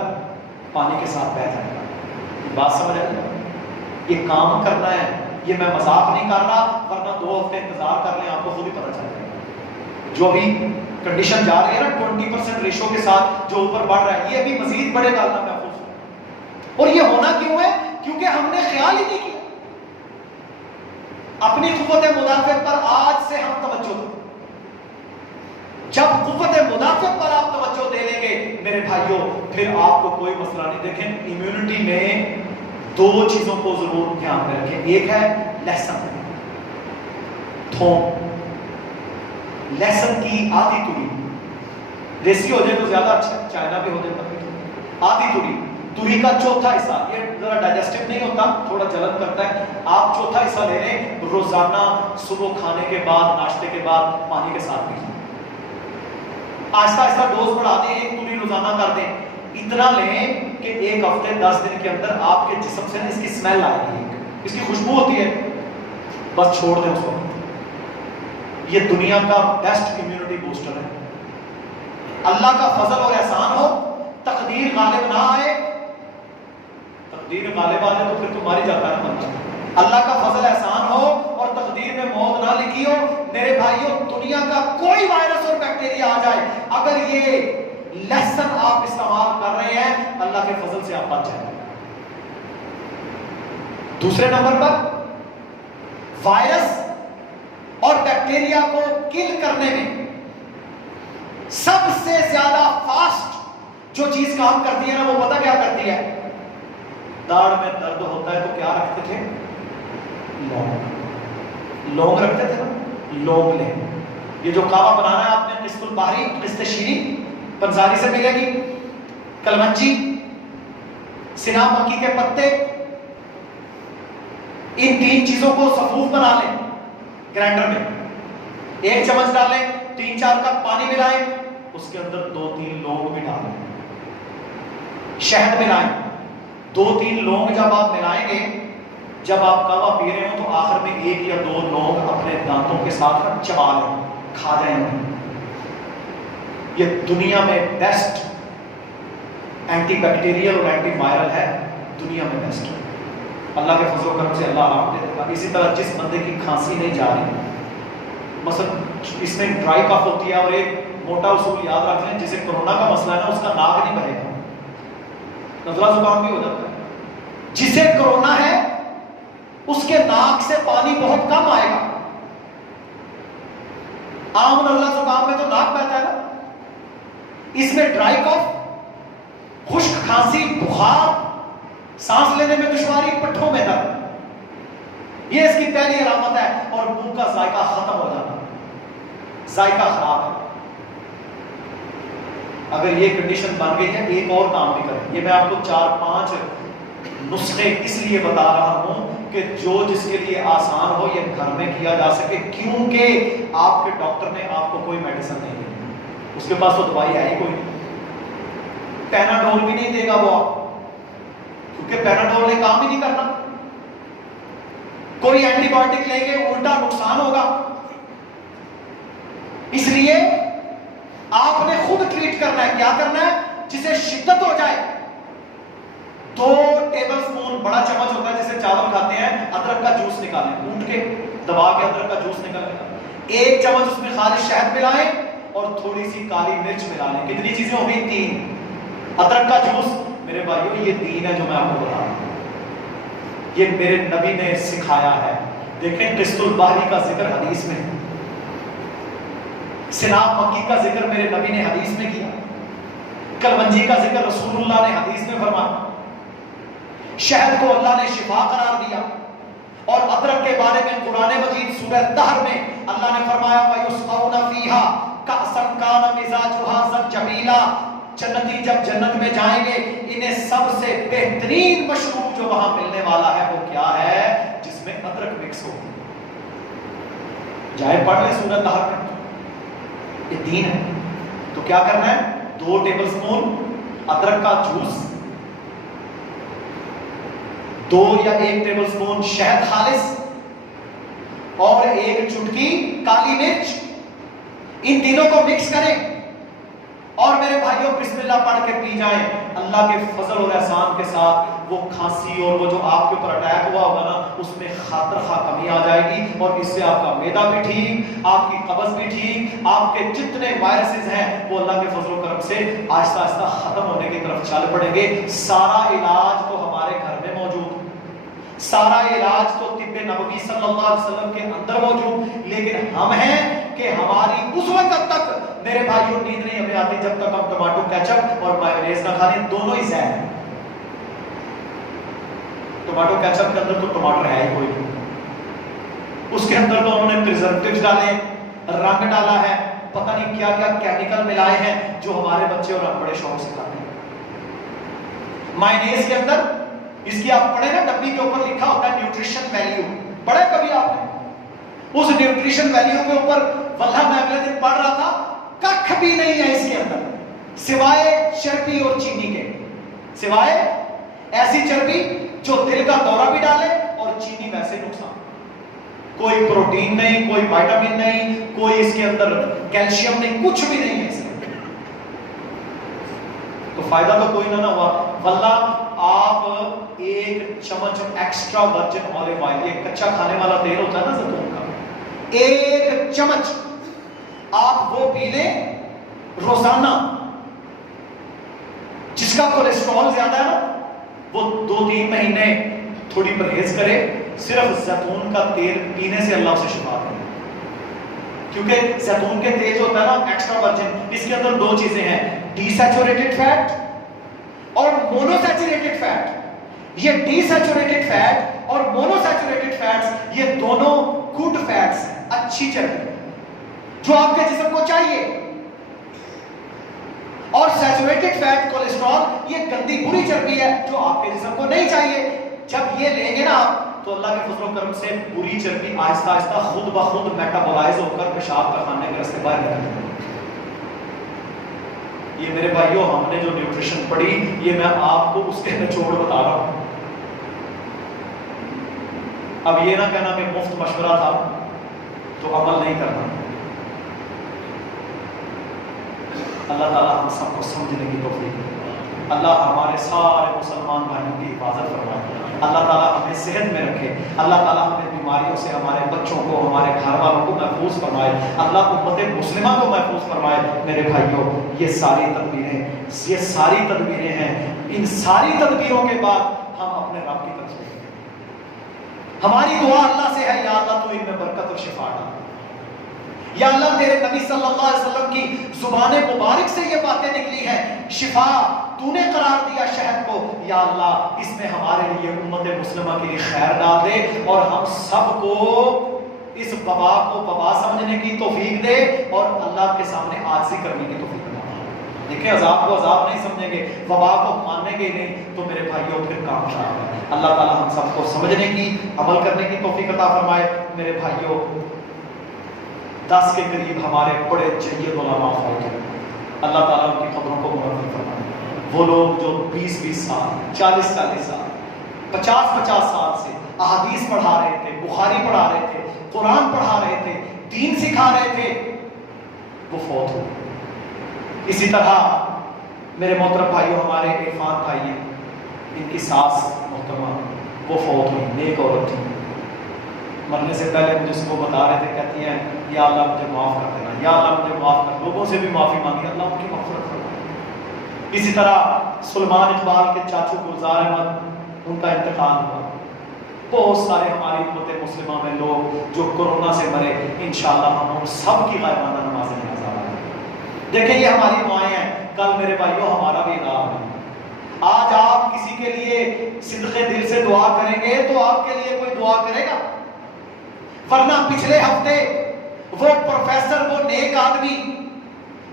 पानी के साथ बह जाएगा। बात समझ आई? ये काम करना है, ये मैं मजाक नहीं कर रहा, वरना 2 हफ्ते इंतजार कर लें, आपको खुद ही पता चल जाएगा। जो अभी कंडीशन जा रही है ना 20% रेशो के साथ जो ऊपर बढ़ रहा है, ये अभी मजीद बढ़ेगा, अल्लाह महफूज। और ये होना क्यों है? क्योंकि हमने ख्याल ही नहीं किया अपनी कुव्वत मुदाफियत पर। आज से हम तवज्जो दें। जब कुव्वत मुदाफियत पर आप तवज्जो दे लेंगे मेरे भाइयों, फिर आपको कोई मसला नहीं। देखें, इम्यूनिटी में दो चीजों को जरूर ध्यान में रखें। एक है लहसुन, थोम। लहसुन की आधी तुरी, देसी हो जाए तो ज्यादा अच्छा, चाइना भी हो जाए तो आधी तुरी, तुरी का चौथा हिस्सा, ये जरा डाइजेस्टिव नहीं होता, थोड़ा जलन करता है, आप चौथा हिस्सा ले लें, रोजाना सुबह खाने के बाद, नाश्ते के बाद पानी के साथ पीजिए। आहिस्ता आहिस्ता डोज बढ़ा दें, एक तुरी रोजाना कर दें, इतना लें कि एक हफ्ते 10 दिन के अंदर आपके जिस्म से ना इसकी स्मेल आएगी, इसकी खुशबू होती है, बस छोड़ दें उसको। ये दुनिया का बेस्ट इम्यूनिटी बूस्टर है। अल्लाह का फजल और एहसान हो, तकदीर गालिब ना आए, तकदीर गालिब आ जाए तो फिर तो मारी जाता है बंदा। अल्लाह का फजल एहसान हो और तकदीर में मौत ना लिखी हो, मेरे भाइयों दुनिया का कोई वायरस और बैक्टीरिया आ जाए, अगर ये लहसुन आप इस्तेमाल कर रहे हैं, अल्लाह के फजल से आप बच जाएंगे। दूसरे नंबर पर वायरस और बैक्टीरिया को किल करने में सबसे ज्यादा फास्ट जो चीज काम करती है ना, वो पता क्या करती है? दाढ़ में दर्द होता है तो क्या रखते थे? लौंग। लौंग रखते थे ना, लौंग ले। ये जो कावा बनाना है आपने, किस्तुल बाहरी, किस्त शीरी पंसारी से मिलेगी, कलमंजी, सिना मक्की के पत्ते, इन 3 चीजों को सफूफ बना लें ग्राइंडर में, 1 चम्मच डालें, 3-4 कप पानी मिलाएं, उसके अंदर 2-3 लौंग भी डालें, शहद मिलाएं, 2-3 लौंग जब आप मिलाएंगे, जब आप कावा पी रहे हो तो आखिर में 1 या 2 लौंग अपने दांतों के साथ चबा लें, खा जाएंगे। ये दुनिया में बेस्ट एंटीबैक्टीरियल और एंटीवायरल है, दुनिया में बेस्ट। अल्लाह के फजल करम से अल्लाह आराम दे देगा। इसी तरह जिस बंदे की खांसी नहीं जा रही, मसलन इसमें ड्राई कफ होती है, और एक मोटा उसूल याद रख लें, जिसे कोरोना का मसला है ना, उसका नाक नहीं बहेगा, नजला जुकाम भी हो जाता है। जिसे कोरोना है उसके नाक से पानी बहुत कम आएगा। आम नजला जुकाम में तो नाक बहता है ना, इसमें ड्राई कफ, खुश्क खांसी, बुखार, सांस लेने में दुश्वारी, पट्ठों में दर्द, ये इसकी पहली अलामत है। और मुंह का जायका खत्म हो जाना, जायका खराब है। अगर ये कंडीशन बन गई है, एक और काम भी करें। ये मैं आपको 4-5 नुस्खे इसलिए बता रहा हूं कि जो जिसके लिए आसान हो, ये घर में किया जा सके, क्योंकि आपके डॉक्टर ने आपको कोई मेडिसिन नहीं दी, उसके पास तो दवाई है ही कोई, पैनाडोल भी नहीं देगा वो आप, क्योंकि पैनाडोल ने काम ही नहीं करना। कोई एंटीबायोटिक लेंगे उल्टा नुकसान होगा, इसलिए आपने खुद ट्रीट करना है। क्या करना है? जिसे शिद्दत हो जाए, 2 टेबलस्पून, बड़ा चम्मच होता है जिसे चावल खाते हैं, अदरक का जूस निकालें, कूट के दबा के अदरक का जूस निकालें, 1 चम्मच उसमें खाली शहद मिलाएं और थोड़ी सी काली मिर्च मिला लें। कितनी चीजें हो गई? 3। अदरक का जूस, मेरे भाइयों ये दीन है जो मैं आपको बता रहा हूं, ये मेरे नबी ने सिखाया है। देखें किस्तुल बाहरी का जिक्र हदीस में, सिनाब मक्की का जिक्र मेरे नबी ने हदीस में किया, कलमंजी का जिक्र रसूलुल्लाह ने हदीस में फरमाया, शहद को अल्लाह ने शिफा करार दिया, और अदरक के बारे में कुरान मजीद सूरह दहर में अल्लाह ने फरमाया वयुस्क़ौना फीहा कअसन काना मिज़ाजुहा ज़ंजबीला, जन्नती जब जन्नत में जाएंगे, इन्हें सबसे बेहतरीन मशरूब जो वहां मिलने वाला है वो क्या है? जिसमें अदरक मिक्स हो। जाए पढ़ ले सूरह दहर में, ये दीन है। तो क्या करना है? 2 टेबलस्पून अदरक का जूस, 2 या 1 टेबलस्पून शहद खालिस, और 1 चुटकी काली मिर्च, इन तीनों को मिक्स करें और मेरे भाइयों बिस्मिल्लाह पढ़ के पी जाएं। अल्लाह के फजल और एहसान के साथ वो खांसी और वो जो आपके ऊपर अटैक हुआ होगा ना, उसमें खातर खा कमी आ जाएगी, और इससे आपका मैदा भी ठीक, आपकी कब्ज भी ठीक, आपके जितने वायरसेस हैं वो अल्लाह के फजल करम से आहिस्ता आहिस्ता खत्म होने की तरफ चल पड़ेंगे। सारा इलाज तो हमारे घर में मौजूद, सारा इलाज तो तिब्बे नबवी सल्लल्लाहु अलैहि वसल्लम के अंदर मौजूद, लेकिन हम हैं कि हमारी उस वक्त तक मेरे भाइयों नींद नहीं हमें आती जब तक हम टमाटो केचप और मायोनेज ना खा लें, दोनों ही जहर है। तो टमाटो केचप के अंदर तो टमाटर है ही कोई नहीं, उसके अंदर तो उन्होंने प्रिजर्वेटिव्स डाले, रंग डाला है, पता नहीं क्या क्या केमिकल मिलाए हैं जो हमारे बच्चे और हम बड़े शौक से खाते हैं। मायोनेज के अंदर इसकी आप पढ़े ना, डब्बी के ऊपर लिखा होता है न्यूट्रिशन वैल्यू, पढ़े कभी आपने? उस न्यूट्रिशन वैल्यू के ऊपर वल्लाह मैं अगले दिन पढ़ रहा था, कख भी नहीं है इसके अंदर सिवाय चर्बी और चीनी के, सिवाय ऐसी चर्बी जो दिल का दौरा भी डाले और चीनी वैसे नुकसान। कोई प्रोटीन नहीं, कोई विटामिन नहीं, कोई इसके अंदर कैल्शियम नहीं, कुछ भी नहीं है इसके अंदर, तो फायदा तो कोई ना हुआ। वल्लाह आप एक चम्मच एक्स्ट्रा वर्जिन ऑलिव ऑयल, ये कच्चा खाने वाला तेल होता है ना जैतून का, एक चम्मच आप वो पी लें रोजाना। जिसका कोलेस्ट्रॉल ज्यादा है ना वो 2-3 महीने थोड़ी परहेज करे, सिर्फ जैतून का तेल पीने से अल्लाह उसे शिफा दे, क्योंकि जैतून के तेल जो होता है ना एक्स्ट्रा वर्जिन, इसके अंदर 2 चीजें हैं, डीसैचुरेटेड फैट और मोनोसैचुरेटेड फैट। ये डीसैचुरेटेड फैट और मोनोसैचुरेटेड फैट्स ये दोनों गुड फैट्स हैं, अच्छी चर्बी जो आपके जिस्म को चाहिए, और सैचुरेटेड फैट कोलेस्ट्रॉल ये गंदी बुरी चर्बी है जो आपके जिस्म को नहीं चाहिए। जब ये लेंगे ना आप तो अल्लाह के फजल करम से बुरी चर्बी आहिस्ता आहिस्ता खुद ब खुद मेटाबोलाइज होकर पेशाब खाने के रास्ते बाहर निकल जाएगी। ये मेरे भाइयों हमने जो न्यूट्रिशन पढ़ी ये मैं आपको उसके निचोड़ बता रहा हूं। अब ये ना कहना कि मुफ्त मशवरा था तो अमल नहीं करना। अल्लाह ताला हम सबको समझने की तौफीक दे, अल्लाह हमारे सारे मुसलमान भाइयों की हिफाजत फरमाए, अल्लाह ताला हमें सेहत में रखे, अल्लाह ताला हमें बीमारियों से हमारे बच्चों को हमारे घर वालों को महफूज फरमाए, अल्लाह उम्मत मुस्लिमा को महफूज फरमाए। मेरे भाइयों ये सारी तदबीरें हैं, इन सारी तदबीरों के बाद हम अपने रब की तरफ से हमारी दुआ अल्लाह से है, या अल्लाह तू इनमें बरकत और शिफा डाल, या अल्लाह तेरे नबी सल्लल्लाहु अलैहि वसल्लम की जुबान मुबारक से ये बातें निकली हैं, शिफा तूने करार दिया शहद को, या अल्लाह इसमें हमारे लिए उम्मत मुस्लिमा के लिए खैर डाल दे और हम सबको इस वबा को वबा समझने की तौफीक दे और अल्लाह के सामने आजिज़ी करने की तौफीक दे। देखिए अज़ाब को अज़ाब नहीं समझेंगे, वबा को मानेंगे नहीं तो मेरे भाइयों फिर काम खराब है। अल्लाह ताला हम सबको समझने की अमल करने की तौफीक अता फरमाए। मेरे भाइयों 10 के करीब हमारे बड़े जय्यद उलमा फौत हैं, अल्लाह ताला उनकी कब्रों को मुनव्वर फरमाए। वो लोग जो 20-20 साल 40-40 साल 50-50 साल से अहादीस पढ़ा रहे थे, बुखारी पढ़ा रहे थे, कुरान पढ़ा रहे थे, दीन सिखा रहे थे, वो फौत हो। इसी तरह मेरे मोहतरम भाइयों हमारे इरफान भाई हैं, इनकी सास मोहतरमा वो फौत हुई, नेक औरत थी, मरने से पहले मुझे सुबह बता रहे थे, कहती हैं या अल्लाह मुझे माफ़ कर देना, या अल्लाह मुझे माफ़ कर, लोगों से भी माफ़ी मांगी, अल्लाह उनकी मग़फ़िरत फरमाए। इसी तरह सुलेमान इकबाल के चाचू गुलजार अहमद उनका इंतकाल हुआ। बहुत सारे हमारी उम्मत मुस्लिमा में लोग जो कोरोना से मरे, इंशाअल्लाह हम उन सब की गायबाना नमाज़ जनाज़ा है। देखिए ये हमारी दुआएं हैं, कल मेरे भाइयों हमारा भी इलाज है। आज आप किसी के लिए सिद्क़े दिल से दुआ करेंगे तो आपके लिए कोई दुआ करेगा, वरना पिछले हफ्ते वो प्रोफेसर, वो नेक आदमी,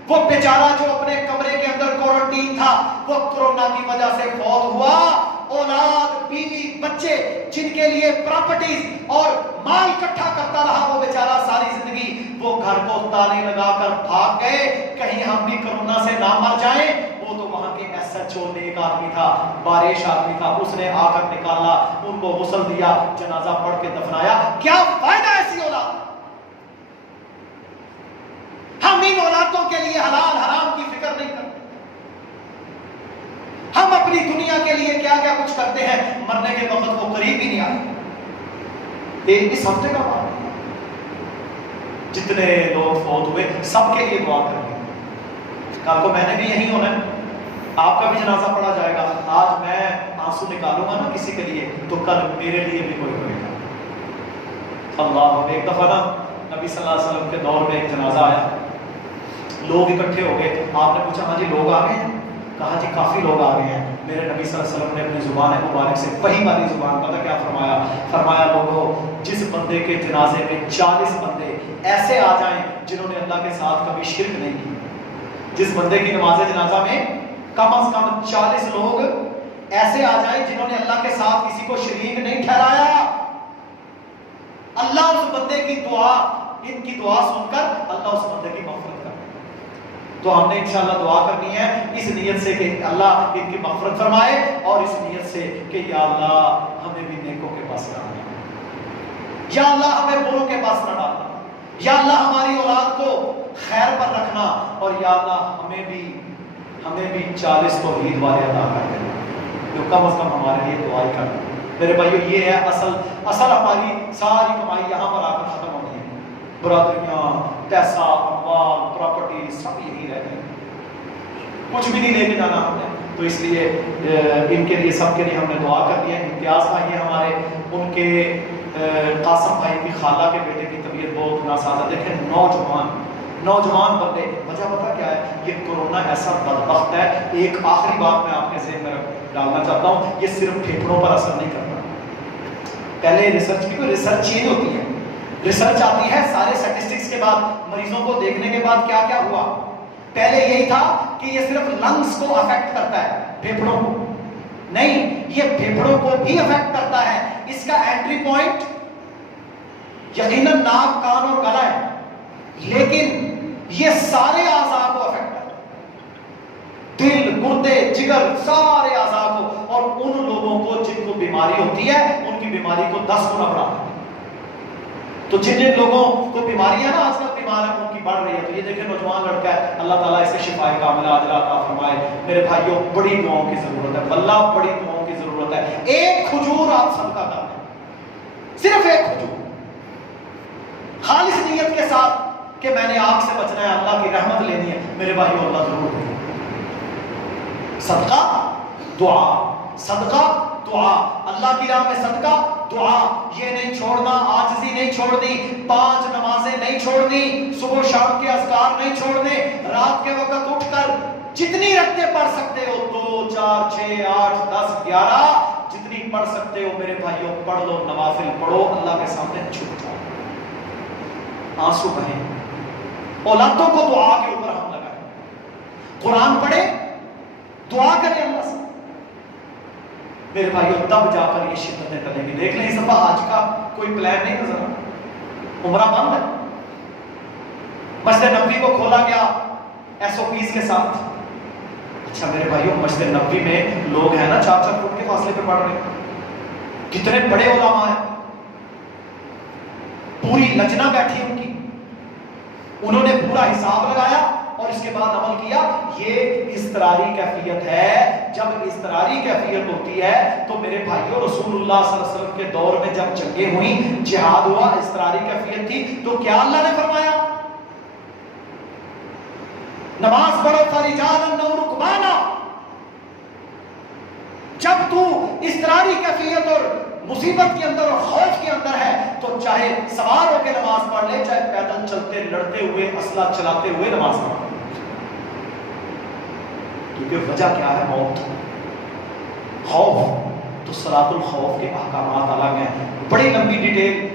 वो बेचारा जो अपने कमरे के अंदर क्वारंटीन था, वो कोरोना की वजह से फौत हुआ। औलाद, बीवी, बच्चे जिनके लिए प्रॉपर्टीज और माल इकट्ठा करता रहा, वो बेचारा सारी जिंदगी वो घर को ताले लगाकर भाग गए, कहीं हम भी कोरोना से ना मर जाएं। वो तो वहां के SHO नेक आदमी था, बारिश आदमी था, उसने आकर निकाला, उनको गुस्ल दिया, जनाजा पढ़ के दफनाया। क्या फायदा ऐसी औलाद? हम इन औलादों के लिए हलाल हराम की फिक्र नहीं करते। हम अपनी दुनिया के लिए क्या क्या कुछ करते हैं, मरने के वक्त वो करीब ही नहीं आते। इस हफ्ते का बात, जितने लोग फौत हुए सबके लिए दुआ करेंगे। कल को मैंने भी यही होना है, आपका भी जनाजा पढ़ा जाएगा। आज मैं आंसू निकालूंगा ना किसी के लिए, तो कल मेरे लिए भी कोई करेगा। अल्लाह। एक दफा ना नबी सल्लल्लाहु अलैहि वसल्लम के दौर में एक जनाजा आया, लोग इकट्ठे हो गए, आपने पूछा हाँ जी लोग आ गए हैं? कहा जी काफी लोग आ गए हैं। मेरे नबी सल्लल्लाहु अलैहि वसल्लम ने अपनी जुबान मुबारक से वही वाली जुबान, पता क्या फरमाया? फरमाया लोगों, जिस बंदे के जनाजे में 40 बंदे ऐसे आ जाएं जिन्होंने अल्लाह के साथ कभी शिर्क नहीं की, जिस बंदे की नमाज जनाजा में कम से कम 40 लोग ऐसे आ जाएं जिन्होंने अल्लाह के साथ किसी को शरीक नहीं ठहराया, अल्लाह उस बंदे की दुआ, इनकी दुआ सुनकर अल्लाह उस बंदे की मग़फ़िरत कर। तो हमने इंशाअल्लाह दुआ करनी है इस नियत से कि अल्लाह इनकी मग़फ़िरत फरमाए, और इस नियत से कि या अल्लाह हमें भी नेकों के पास ना डालना, या अल्लाह हमें बुरों के पास ना डालना, या अल्लाह हमारी औलाद को खैर पर रखना, और या अल्लाह हमें भी 40 तौहीद वाले अदा कर देना, जो कम से कम हमारे लिए दुआ करना। मेरे भाइयों, ये है असल हमारी सारी कमाई यहाँ पर आकर खत्म होनी है। बरादरियाँ, पैसा, अमवाल, प्रॉपर्टी सब यही रह गए, कुछ भी नहीं लेके जाना हमने। तो इसलिए इनके लिए, सबके लिए हमने दुआ करनी है। इम्तियाज़ भाई है हमारे, उनके कासिम भाई की खाला के बेटे की तबीयत बहुत नासाजा। देखें नौजवान बंदे, वजह पता क्या है? ये कोरोना ऐसा बदबख्त है। एक आखिरी बात मैं आपके ज़हन में डालना चाहता हूँ, ये सिर्फ फेफड़ों पर असर नहीं करता। पहले रिसर्च की कोई रिसर्च चेंज होती है, रिसर्च आती है सारे स्टैटिस्टिक्स के बाद, मरीजों को देखने के बाद क्या क्या हुआ। पहले यही था कि ये सिर्फ लंग्स को अफेक्ट करता है, फेफड़ों को नहीं, ये फेफड़ों को भी अफेक्ट करता है। इसका एंट्री पॉइंट यकीनन नाक, कान और गला है, लेकिन ये सारे आज़ा को अफेक्ट करता है, दिल, गुर्दे, जिगर, सारे आज़ा को। और उन लोगों को जिनको बीमारी होती है, उनकी बीमारी को 10 गुना बढ़ा देता है। तो जिन जिन लोगों को बीमारियां ना आजकल बीमार है, उनकी बढ़ रही है। तो ये देखें, नौजवान लड़का है, अल्लाह ताला इसे शिफाए कामिला अजला अता फरमाए। मेरे भाइयों, बड़ी दुआओं की जरूरत है, वल्लाह बड़ी दुआओं की जरूरत है। एक खजूर आप सदका कर दें, सिर्फ एक खजूर, खालिस नियत के साथ कि मैंने आग से बचना है, अल्लाह की रहमत लेनी है। मेरे भाइयों, अल्लाह जरूर देगा। सदका दुआ, सदका दुआ, अल्लाह की राह में सदका दुआ, ये नहीं छोड़ना, आजिज़ी नहीं छोड़नी, 5 नमाजें नहीं छोड़नी, सुबह शाम के अज़कार नहीं छोड़ने, रात के वक्त उठकर जितनी रखते पढ़ सकते हो, 2, 4, 6, 8, 10, 11 जितनी पढ़ सकते हो मेरे भाइयों पढ़ लो, नवाफिल पढ़ो, अल्लाह के सामने झुक जाओ, आंसू बहे, औलादों को दुआ के ऊपर हम लगाए, कुरान पढ़े, दुआ करें अल्लाह से। मेरे भाइयों, तब जाकर ये शिद्दतें टलेंगी। देख लें, इस दफा आज का कोई प्लान नहीं नजर, उम्रा बंद है, मस्जिद नबवी को खोला गया SOPs के साथ। अच्छा मेरे भाइयों, मस्जिद नबवी में लोग हैं ना 4-4 फुट के फासले पे पढ़ रहे, कितने बड़े उलमा हैं, पूरी लजना बैठी उनकी, उन्होंने पूरा हिसाब लगाया और इसके बाद अमल किया। ये इस्तरारी कैफियत है। जब इस्तरारी कैफियत होती है तो मेरे भाइयों, रसूलुल्लाह सल्लल्लाहु अलैहि वसल्लम के दौर में जब जंगें हुई, जिहाद हुआ, इस्तरारी कैफियत थी, तो क्या अल्लाह ने फरमाया? नमाज पढ़ो फरिजालन और रुकबाना। जब तू इस्तरारी कैफियत और मुसीबत के अंदर और खौफ के अंदर है, तो चाहे सवार होकर नमाज पढ़ ले, चाहे पैदल चलते लड़ते हुए, असला चलाते हुए नमाज पढ़, क्योंकि वजह क्या है? मौत, खौफ। तो सलातुल खौफ के अहकामात अलग हैं, बड़ी लंबी डिटेल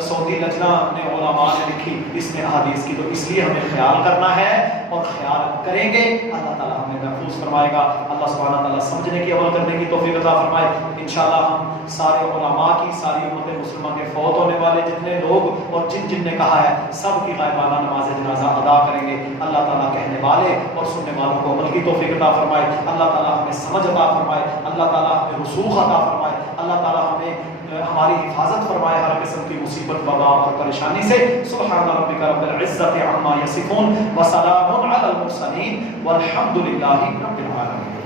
सऊदी लजना ने, उलमा ने लिखी इसमें अहादीस की। तो इसलिए हमें ख्याल करना है और ख्याल करेंगे, अल्लाह ताला हमें महफूज फरमाएगा। अल्लाह सुब्हानहू व तआला समझने की, अमल करने की तौफीक अता फरमाए। इंशाअल्लाह हम सारे उलमा की, सारी उम्मत मुस्लिमा के फौत होने वाले जितने लोग और जिन जिन ने कहा है, सब की गायबाना नमाज जनाजा अदा करेंगे। अल्लाह ताला कहने वाले और सुनने वालों को अमल की तौफीक अता फरमाए। अल्लाह ताला हमें समझ अता फरमाए, अल्लाह ताला हमें रुसूख अता फरमाए, अल्लाह ताला हमें हमारी हिफाजत फरमाए हर किस्म की मुसीबत, वबा और परेशानी से। सुब्हान रब्बिका रब्बिल इज्जति अम्मा यसिफून व सलामुन अलल मुरसलीन वल्हम्दुलिल्लाहि रब्बिल आलमीन।